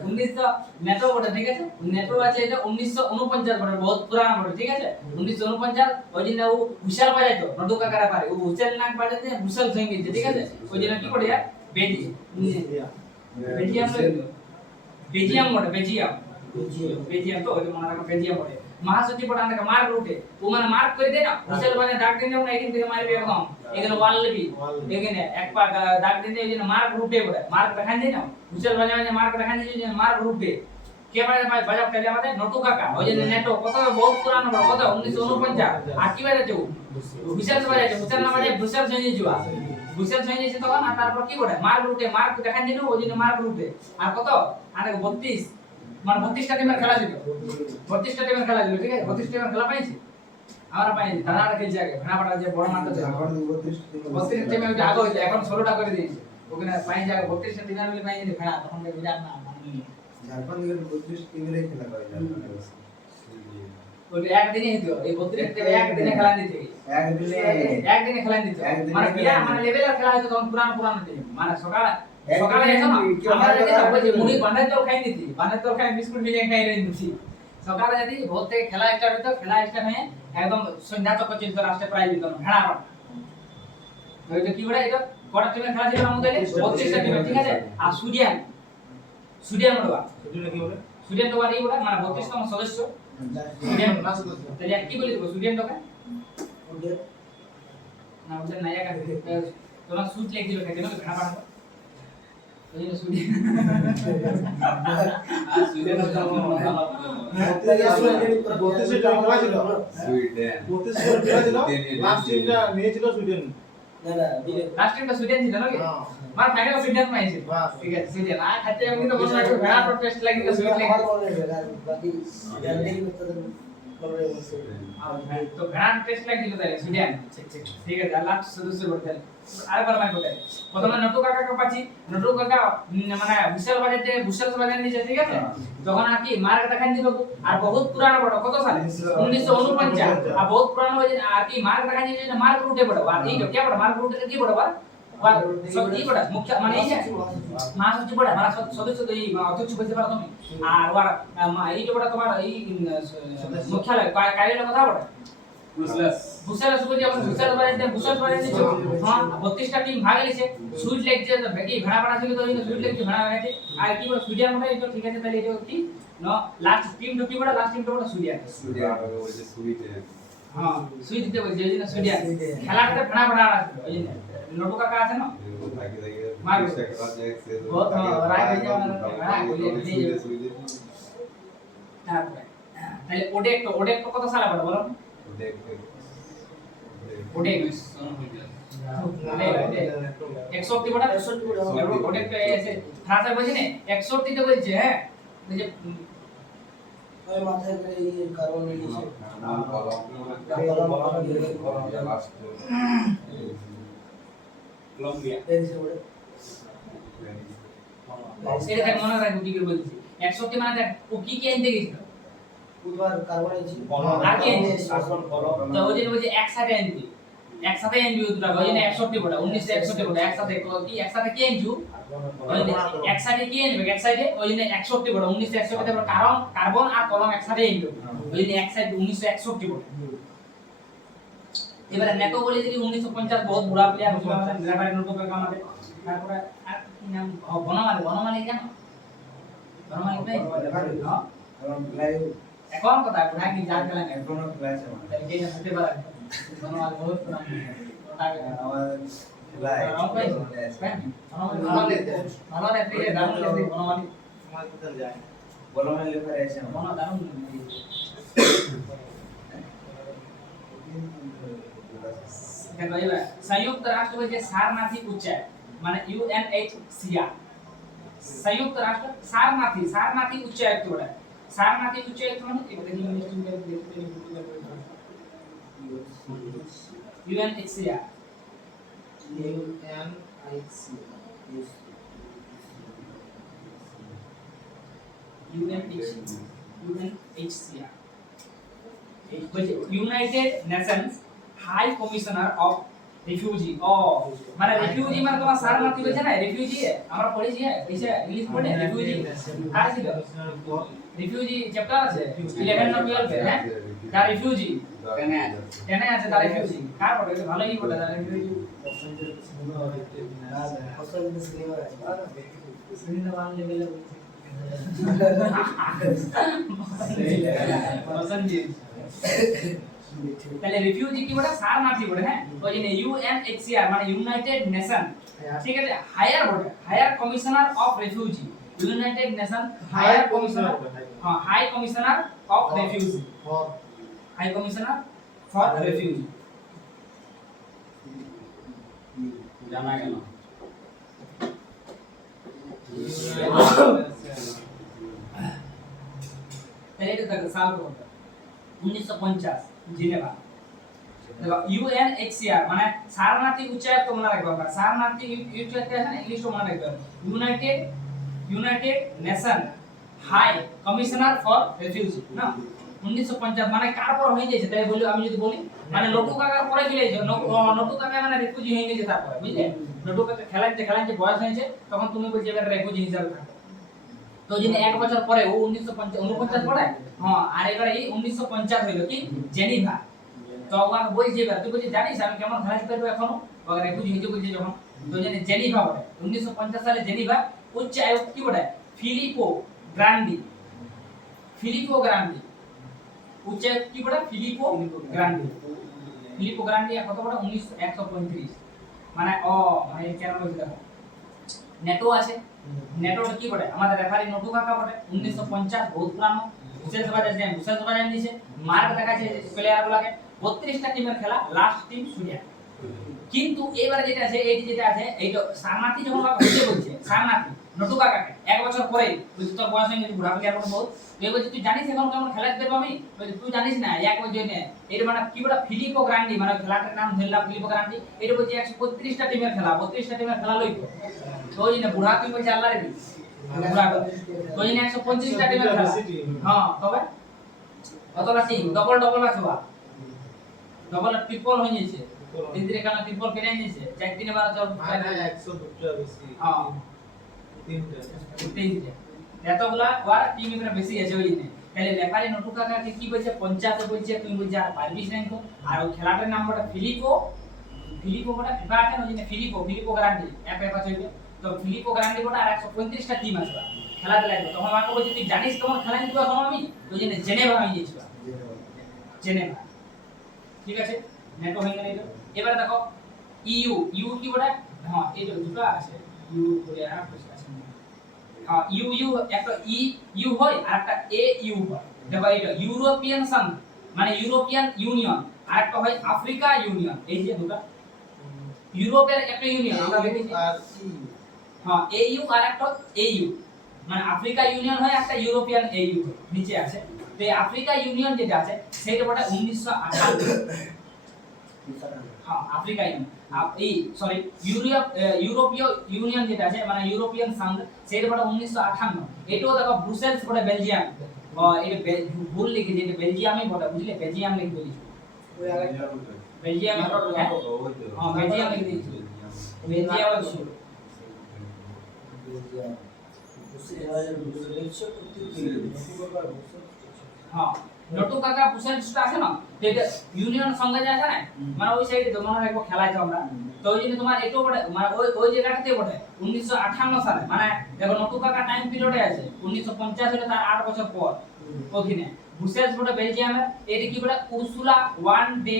1900 নেটো বটে ঠিক আছে নেটো আছে এটা 1949 বটে বহুত পুরানা বটে ঠিক আছে 1949 ওই দিন ও হুইসেল বাজাইতো নটু কাকারা পারে ও হুইসেল না বাজাইতে হুইসেল হয়ে গেছে ঠিক আছে ওই দিন কি করে বেলজিয়াম বটে বেলজিয়াম তো ওই মনে রাখো বেলজিয়াম বটে महासचिव पढ़ा का मार्क रूटे वो मैंने मार्क कर देना उसे बने दाग देने हम एक दिन मारे एकदम एकदम वाल भी लेकिन एक पा दाग देने ये मार्क रूटे बोले मार्क रखा देना उसे बने मार्क रखा देने मार्क रूटे के बारे में बजा पहले हमारे नोटू काका और ये नेटो कत बहुत पुराना बड़ा कत 1949 आकी बारे जो विशाल बजा जो विशाल ना बजा विशाल सही जुआ विशाल सही से तখন আর তারপর কি করে মার্ক রুটে মার্ক দেখা দিন ওই জন্য মার্ক রুটে আর কত আর 32 মানে 32টা টিমের খেলা ছিল 32টা টিমের খেলা ছিল ঠিক আছে 32টা টিমের খেলা পাইছি আমরা পাইনি দানাটা খেলছে আগে ভেড়াপাড়া যে বড় মাঠটা ছিল 32 টাইমে ওটা আগে হয়েছে এখন 16টা করে দিয়েছে ওখানে পাই জায়গা 32টা টিমে মিলে পাই যে ভেড়া তখন বিরাট না ওটা একদিনে হতো এই 32 টাইমে একদিনে খেলা দিতে একদিনে খেলা দিতে মানে বিরাট মানে লেভেলের খেলা হতো তখন পুরানো টিম মানে সকালে এসো না আমরা যদি সবাই যে মুড়ি বাঁধার জল খাই নিতি বাঁধার জল খাই বিস্কুট ভেজে খাই নিতি সকালে যদি ভোর থেকে খেলা স্টার্ট হতো খেলা স্টার্ট হয়ে একদম সন্ধ্যা তক চলতো রাস্তায় প্রায় দিত ভেড়া পাড়া ওইটা কি বলে এটা কটা টিমে খেলা ছিল আমাদের 32টা টিমে ঠিক আছে আর সুডিয়ান বড়া কি বলে সুডিয়ান তো বাড়ি বড়া মানে 32তম সদস্য সুডিয়ান তাহলে কি বলি দেব সুডিয়ান তো না ওদের নাইয়া কা তোমার সুট লেগ দিবে খাইতে না ভেড়া পাড়া ওই সুডিয়ান আর সুডিয়ান তো লাস্ট টিমটা নিয়েছিল সুইডেন লাস্ট টাইমটা সুইডেন ছিল নাকি মার ফাইনাল সুইডেন পাইছে ঠিক আছে সুইডেন আর খাতে আমি তো বললাম একটু ভেড়া টেস্ট লাগি তো সুইডেন তো ভেড়া টেস্ট লাগি তো তাহলে সুইডেন ঠিক আছে আর লাস্ট সদস্য করতে আরেকবার মাই বলে প্রথমে নটু কাকা পাচ্ছি নটু কাকা মানে বুশাল বাজার নিচে ঠিক আছে তখন আর কি মার্ক দেখান দিল আর বহুত পুরানো বড় কত সালে 1949 আর বহুত পুরানো হয়ে আর কি মার্ক দেখান দিল মার্ক রুটে বড় আর এই কে বড় মার্ক রুটে কি বড় আর সব কি বড় মুখ্য মানে এই যে মাস হচ্ছে বড় মানে সদস্য তো এই অধ্যক্ষ বলতে পারো তুমি আর ওর এই যে বড় তোমার এই মুখ্যালয় কার্যালয় কথা বড় বুসাল সুবি যখন বুসাল বাজার দিছো হ্যাঁ 32টা টিম ভাগ লিছে সুইট লেগ যে কি ভেড়া পাড়া ছিল তো সুইট লেগ যে ভেড়া গেছে আর কি বড় সুইডিয়ান মতো এটা ঠিক আছে তাহলে এটা কি নো লাস্ট টিম তো কি বড় লাস্ট টিম তো বড় সুইডিয়ান ওই যে সুইতে হ্যাঁ সুইট দিতে বলছে এই জন্য সুইডিয়ান খেলাটাতে ভেড়া পাড়া আছে ওই জন্য নটু কাকা আছে না থাকি থাকি মারবে। খেলা যায় সে বহুত রায় হয়ে যাবে ভেড়া সুইতে তারপরে তাহলে ওডেক তো কত সালে বড় বলো দেখ ওডেক 61 বড় 61 বড় ওডেক তো এসে ফ্রান্সে বলছে না 61 তে বলছে হ্যাঁ এই যে ওই মাথায় করে এই কারণ এই কলম্বিয়া পেরিসে বলে সেটা দেখ মনে রাখবো কি করে বলছি 61 মানে দেখ ও কি আনতে গেছিল বুধবার কার্বন আছে আর কি আনছে তো ওই যে বলছে একসাথে আনবি দুটা ওই জন্য 61 বড় 1961 বড় একসাথে কি আনছু ওই জন্য একসাথে কি আনবে একসাথে ওই জন্য 61 বড় 1961 তে বড় কার্বন আর কলম একসাথে আনবে ওই জন্য একসাথে 1961 বড় এবারে নেটো বলে যদি 1950 বহুত বুড়া প্লেয়ার ছিল আমাদের গ্রামারে নটো কাকা আমাদের তারপরে আর কি নাম বনমালী জানো বনমালী ভাই হ্যাঁ এখন কথা বুড়া কি জান গেলেন এখনো ক্লাস আছে তাহলে কে হতে পারে বনমালী বহুত পুরানো আমার লাই ভালো রে তুই দারুণ লেগে বনমালী আমার কোথায় যায় বলমাল লেখা আছে বন দারুণ संयुक्त राष्ट्र के सारनाथी उच्चाय माने यूएनएचसीआर संयुक्त राष्ट्र सारनाथी उच्चायुक्त बोला सारनाथी उच्चायुक्त माने ये देखिए इंग्लिश में देखते हैं UNHCR UNHCR United Nations high commissioner of refugee माने रिफ्यूजी माने তোমার শরণার্থী বলছে না রিফিউজি আমরা পড়েছি এইসে ইংলিশ পড়ে রিফিউজি আর ছিল রিফিউজি চ্যাপ্টার আছে 11 না 12 হ্যাঁ দা রিফিউজি কেন আছে দা রিফিউজি কার পড়ে ভালোই পড়ে দা রিফিউজি পছন্দ সিনেমা আছে সিনেমা বান লেভেলে পছন্দ তাহলে রিফিউজি কি বলে শরণার্থী বলে হ্যাঁ ওই জন্য ইউএনএচসিআর মানে ইউনাইটেড নেশন ঠিক আছে হায়ার বলে higher commissioner of refugee united nation higher commissioner হ্যাঁ high commissioner of refugee high commissioner for refugee জানা গেল তাহলে এটা সাল কত 1950 জিনেভা দেখো ইউএনএইচসিআর মানে শরণার্থী উচ্চায়ুক্ত মনে রাখবে আমরা শরণার্থী উচ্চায়ুক্ত আছে না ইংলিশে মনে রাখবে united nation high commissioner for refugee না 1950 মানে কার পর হয়ে গেছে তাই বলি আমি যদি বলি মানে নটু কাকার পরে চলে গেছে নটু কাকা মানে রেফিউজি হয়ে গেছে তারপরে বুঝলে নটু কাকা খেলাইতে বয়স হয়েছে তখন তুমি বলছো এবার রেফিউজি হিসাবে থাকো তো যিনি এক বছর পরে ও 1949 পড়ে হ্যাঁ আর এবারে এই 1950 হইলো কি জেনিভা তো ওয়াক বলছে এবার তুই বলছিস জানিস আমি কেমন খেলাতে পারবো এখনো ওকে রেফিউজি হিসেবে বলছে যখন তো জানি জেনিভা বলে 1950 সালে জেনিভা উচ্চ আয়োগ কি বলে ফিলিপো গ্রান্ডি উচ্চ আয়োগ কি বলে ফিলিপো গ্রান্ডি কত বড় 135 মানে মানে কেন বলছি দেখো নেটো আছে নেটোটা কি বলে আমাদের রেফারি নটু কাকা বলে 1950 বহুত পুরানো ভূষেল সবাই দিয়েছে মার্ক দেখাচ্ছে প্লেয়ার গুলাকে 32টা টিমের খেলা লাস্ট টিম সুরিয়া কিন্তু এবারে যেটা আছে এইটা শরণার্থী যখন হইতে বলছে শরণার্থী নটু কাকাকে এক বছর পরে বুঝতে তোর বয়স হয়ে গেছে বুড়া প্লেয়ার বলবো তুই বলছিস তুই জানিস এখন কেমন খেলাতে দেবো আমি বলছি তুই জানিস না এক বছর নে এটা মানে কি বলে ফিলিপো গ্রান্ডি মানে খেলাটার নাম ধরলাম ফিলিপো গ্রান্ডি এটা বলছে 132টা টিমের খেলা 32টা টিমের খেলা লইতো তো ওই না বুড়া তুই বলছিস আল্লাহ রে বুড়া তো ওই না 125টা টিমের খেলা হ্যাঁ তবে কতটা টিম ডবল আছে বা ডবল ট্রিপল হয়ে গেছে তিন দিনে কেন ট্রিপল কেটে নিয়েছে চার দিনে 12 চল 102টা বেশি হ্যাঁ তিনটে এতগুলা ওয়ার টিম এখানে বেশি আছে ওই দিনে তাহলে রেফারি নটু কাকাকে কি বলছে 50 বলছে তুমি বলছে আর পারবিস না তো আর ওই খেলাটার নাম বলে ফিলিপো বড় ফিফা আছে না ওই দিনে ফিলিপো গ্রান্ডি এক আছে তো ফিলিপো গ্রান্ডি বড় আর 135টা টিম আছে খেলাতে লাগবে তখন আমাকে বলছে তুই জানিস কেমন খেলা নিব এখন আমি ওই দিনে জেনেভা হয়ে গিয়েছিল জেনেভা ঠিক আছে নেটো হয়ে গেল এবারে দেখো ইউ কি বড় হ্যাঁ এই দুটো আছে ইউ বলে আর কিছু আছে হ্যাঁ ইউ একটা ইউ হয় আর একটা ইউ হয় দেখো এটা ইউরোপিয়ান সংঘ মানে ইউরোপিয়ান ইউনিয়ন আর একটা হয় আফ্রিকা ইউনিয়ন এই যে দুটো ইউরোপের একটা ইউনিয়ন আমরা দেখেছি হ্যাঁ ইউ আর একটা ইউ মানে আফ্রিকা ইউনিয়ন হয় একটা ইউরোপিয়ান ইউ নিচে আছে তো এই আফ্রিকা ইউনিয়ন যেটা আছে সেটা বড় 1958 হ্যাঁ আফ্রিকা ইউনিয়ন এই সরি ইউরোপীয় ইউনিয়ন যেটা আছে মানে ইউরোপিয়ান সংঘ সেটা বড় 1958 এটাও দেখো ব্রুসেলস বড় বেলজিয়াম এটা ভুল লিখে যেটা বেলজিয়ামই বড় বুঝলে বেলজিয়াম লিখে দিয়েছি বেলজিয়াম হ্যাঁ বেলজিয়াম লিখে দিয়েছি বেলজিয়াম ছিল হ্যাঁ নটু কাকা ব্রুসেলসটা আছে না তো এটা ইউনিয়ন সংঘ যে আছে না মানে ওই সাইডে তোমার একো খেলাইছো আমরা তো ওই জন্য তোমার এটাও বড় মানে ওই জায়গাটাতে বটে 1958 সালে মানে দেখো নটু কাকা টাইম পিরিয়ডে আছে 1950 হলে তার 8 বছর পর ওখানে ব্রুসেলস বটে বেলজিয়ামের এটা কি বলে উরসুলা ওয়ান ডে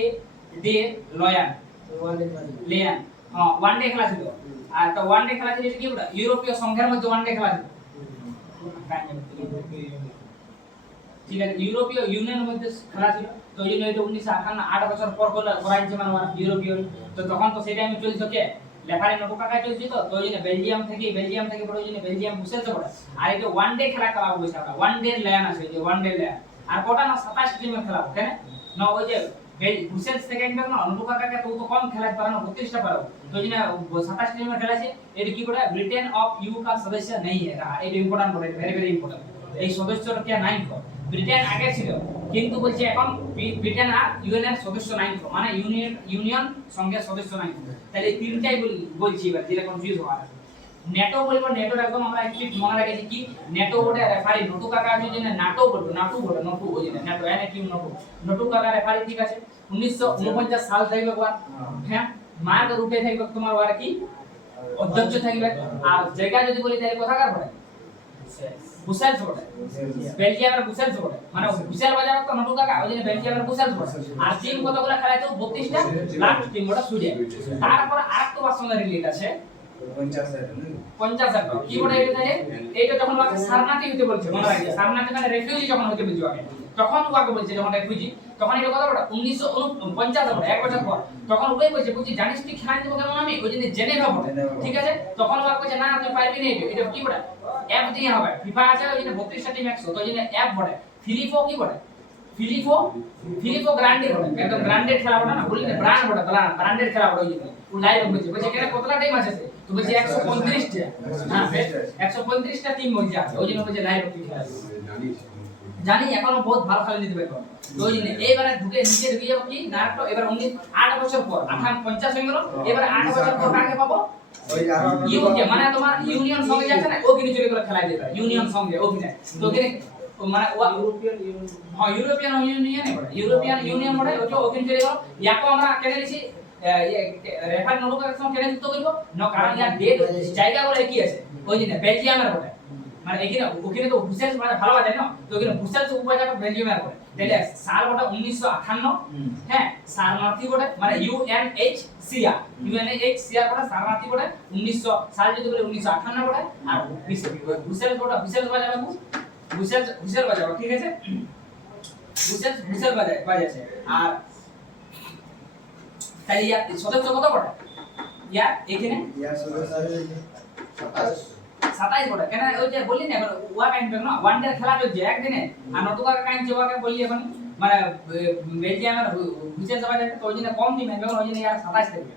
লয়ান লিয়ান হ্যাঁ ওয়ান ডে খেলা ছিল আর তো ওয়ান ডে খেলা ছিল এটা কি বলে ইউরোপীয় সংঘের মধ্যে ওয়ান ডে খেলা ছিল ঠিক আছে ইউরোপীয় ইউনিয়নের মধ্যে খেলা ছিল তো ওই জন্য এটা 1958 8 বছর পর করাইছে মানে ইউরোপীয় তো তখন তো সেই টাইমে চলছে কে লেফারি নটু কাকা চলছে তো ওই জন্য বেলজিয়াম থেকে পড়ে ওই জন্য বেলজিয়াম বুসেলছে পড়ে আর এটা ওয়ান ডে খেলা করাবো বলছে আমরা ওয়ান ডে ল্যান আছে যে ওয়ান ডে ল্যান আর কটা না 27 টিমের খেলাবো কেন না ওই যে বুসেলস থেকে একদম না নটু কাকাকে তো কম খেলাতে পারে না 32টা পারো तो जी ना 27 टीम में खेला छे এর কি বলে ব্রিটেন অফ ইউ का सदस्य नहीं है रहा এটা ইম্পর্টেন্ট বলে ভেরি ইম্পর্টেন্ট এই সদস্যর কে নাই কো ব্রিটেন আগে ছিল কিন্তু বলছে এখন ব্রিটেন আর ইউএন এর সদস্য নাই কো মানে ইউনিয়ন সংঘের সদস্য নাই তাহলে এই তিনটাই বলছি এবার যেটা কনফিউজ হওয়া আছে নেটো বলবো নেটোর একদম আমরা একটু মনে রাখেছি কি নেটো বলে রেফারি নটু কাকা আছে যে নাটো বলবো নটু ওই যে নেটো এনে কি নটু কাকা রেফারি ঠিক আছে 1949 সাল থেকে একবার হ্যাঁ মার্ক রূপে থাকবে তোমার ওরা কি অধ্যক্ষ থাকবে আর জায়গা যদি বলি তাহলে কোথাকার পড়ে বুসেলস পড়ে বেলজিয়ামের বুসেলস পড়ে মানে বুসেল বাজার তো নটু কাকা ওই যে বেলজিয়ামের বুসেলস পড়ে আর টিম কতগুলো খেলায় তো 32টা লাস্ট টিম ওটা সুইডেন তারপর আরেকটা বার সঙ্গে রিলেট আছে 50 কি বলে এটা যখন ওকে শরণার্থী হতে বলছে মনে রাখবে শরণার্থী মানে রেফিউজি যখন হতে বলছে ওকে তখন ওকে বলছে যখন রেফিউজি তখন এটা কত বড় 1949 বড় এক বছর পর তখন ওই বলছে বুঝি জানিস তুই খেলা দেবো কেমন আমি ওই জন্য জেনেভা বলে ঠিক আছে তখন ওকে বলছে না তুই পারবি না এটা কি বড় অ্যাপ দিয়ে হবে ফিফা আছে ওই জন্য 32টা টিম 100 তো ওই জন্য অ্যাপ বড় ফিলিপো কি বড় ফিলিপো গ্রান্ডে বটে একদম গ্রান্ডেড খেলা বটে না বলি না ব্র্যান্ড বটে ব্র্যান্ডেড খেলা বটে ও লাইভ বলছে বলছে কেন কতটা টিম আছে তো বলছে 135 টা হ্যাঁ 135 টা টিম হইছে আছে ওই জন্য বলছে লাইভ খেলা জানিস জানি এখনো বহুত ভালো খেলা নিতে পারবে তো ওই জন্য এইবারে ঢুকে নিচে ঢুকে যাবো কি নাটক এবার 8 বছর পর 50 হয়ে গেল এবার 8 বছর পর কাকে পাবো ওই আরো ইউকে মানে তোমার ইউনিয়ন সঙ্গে যাচ্ছে না ওকে নিচে করে খেলা দিতে ইউনিয়ন সঙ্গে ওকে তো ওকে মানে ইউরোপিয়ান ইউনিয়ন হ্যাঁ ইউরোপিয়ান ইউনিয়ন ইউরোপিয়ান ইউনিয়ন বলে ওকে ওকে চলে গেল ইয়াকো আমরা কেটে দিছি রেফার নোটিফিকেশন সঙ্গে কেটে যুক্ত করব না কারণ ইয়ার ডেট জায়গা বলে কি আছে ওই জন্য বেলজিয়ামের বলে মানে এখানে ওখানে তো ব্রুসেলস মানে ভালো আছে না তো ওখানে ব্রুসেলস উপজেলা বেলজিয়ামের বলে তাহলে সাল বটা 1958 হ্যাঁ সারনাথি বটে মানে ইউএনএইচসিআর ইউএনএইচসিআর বটে সারনাথি বটে 1900 সাল যদি বলে 1958 বটে আর ব্রুসেলস বটা ব্রুসেলস বাজাবে ব্রুসেলস বাজাবে ঠিক আছে ব্রুসেলস বাজাছে আর তাহলে ইয়ার সদস্য কত বটে ইয়ার এখানে ইয়ার সদস্য 27 বটে কেন ওই যে বললি না এখন ওয়া কাইন না ওয়ান ডে খেলা চলছে একদিনে আর নতুকা কাইন ওয়াকে বললি এখন মানে বেলজিয়ামের বিশেষ সভা যাবে তো ওই জন্য কম টিম হবে ওই জন্য ইয়ার 27 থাকবে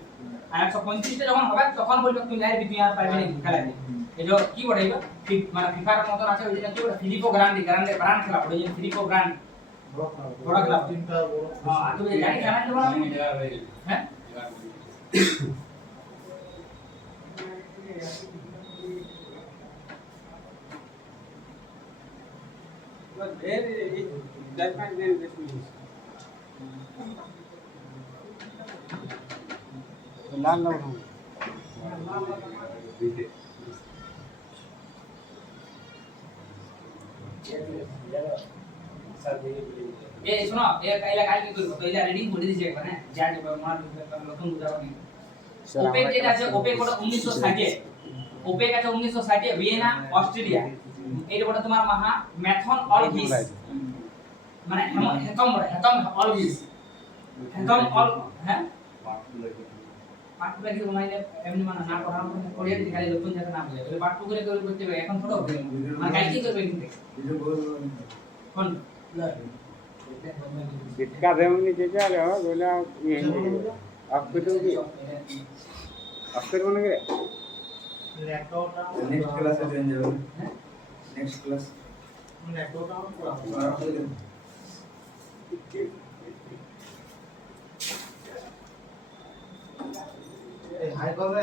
আর 135 টা যখন হবে তখন বলবে তুমি লাইভ তুই আর পারবে না খেলা দিতে এটা কি বটে এটা মানে ফিফার মতন আছে ওই জন্য কি বটে ফিলিপো গ্রান্ডে ব্রান্ড খেলা ওই জন্য ফিলিপো গ্রান্ড বড় খেলা তিনটা বড় হ্যাঁ তুমি জানি খেলা দেবো না হ্যাঁ এই শোনো এলা কাল কি করব তো এলা রিডিং করে দিছি একবার হ্যাঁ যা যে মার নতুন বুঝাবো নি ওপেক যেটা আছে ওপেক ওটা 1960 ওপেক আছে 1960 ভিয়েনা অস্ট্রেলিয়া এইটা বড় তোমার মহা ম্যাথন অলভিস মানে হেতম বড় হেতম অলভিস হেতম অল হ্যাঁ পার্ট লাগি বানাইলে এমনি মানে না করা মানে কোরিয়া দিকে খালি নতুন জায়গা নাম বলে ওই পার্ট করে করে করতে হবে এখন ছোট হবে মানে কাল কি করবে কিন্তু কোন না इसका रेवन्यू जैसे आ रहा है बोला ये आपको तो आपको बन गए ল্যাপটপটা নেক্সট ক্লাসে জয়েন যাবে নেক্সট ক্লাস ল্যাপটপটা পুরো এই হাই করে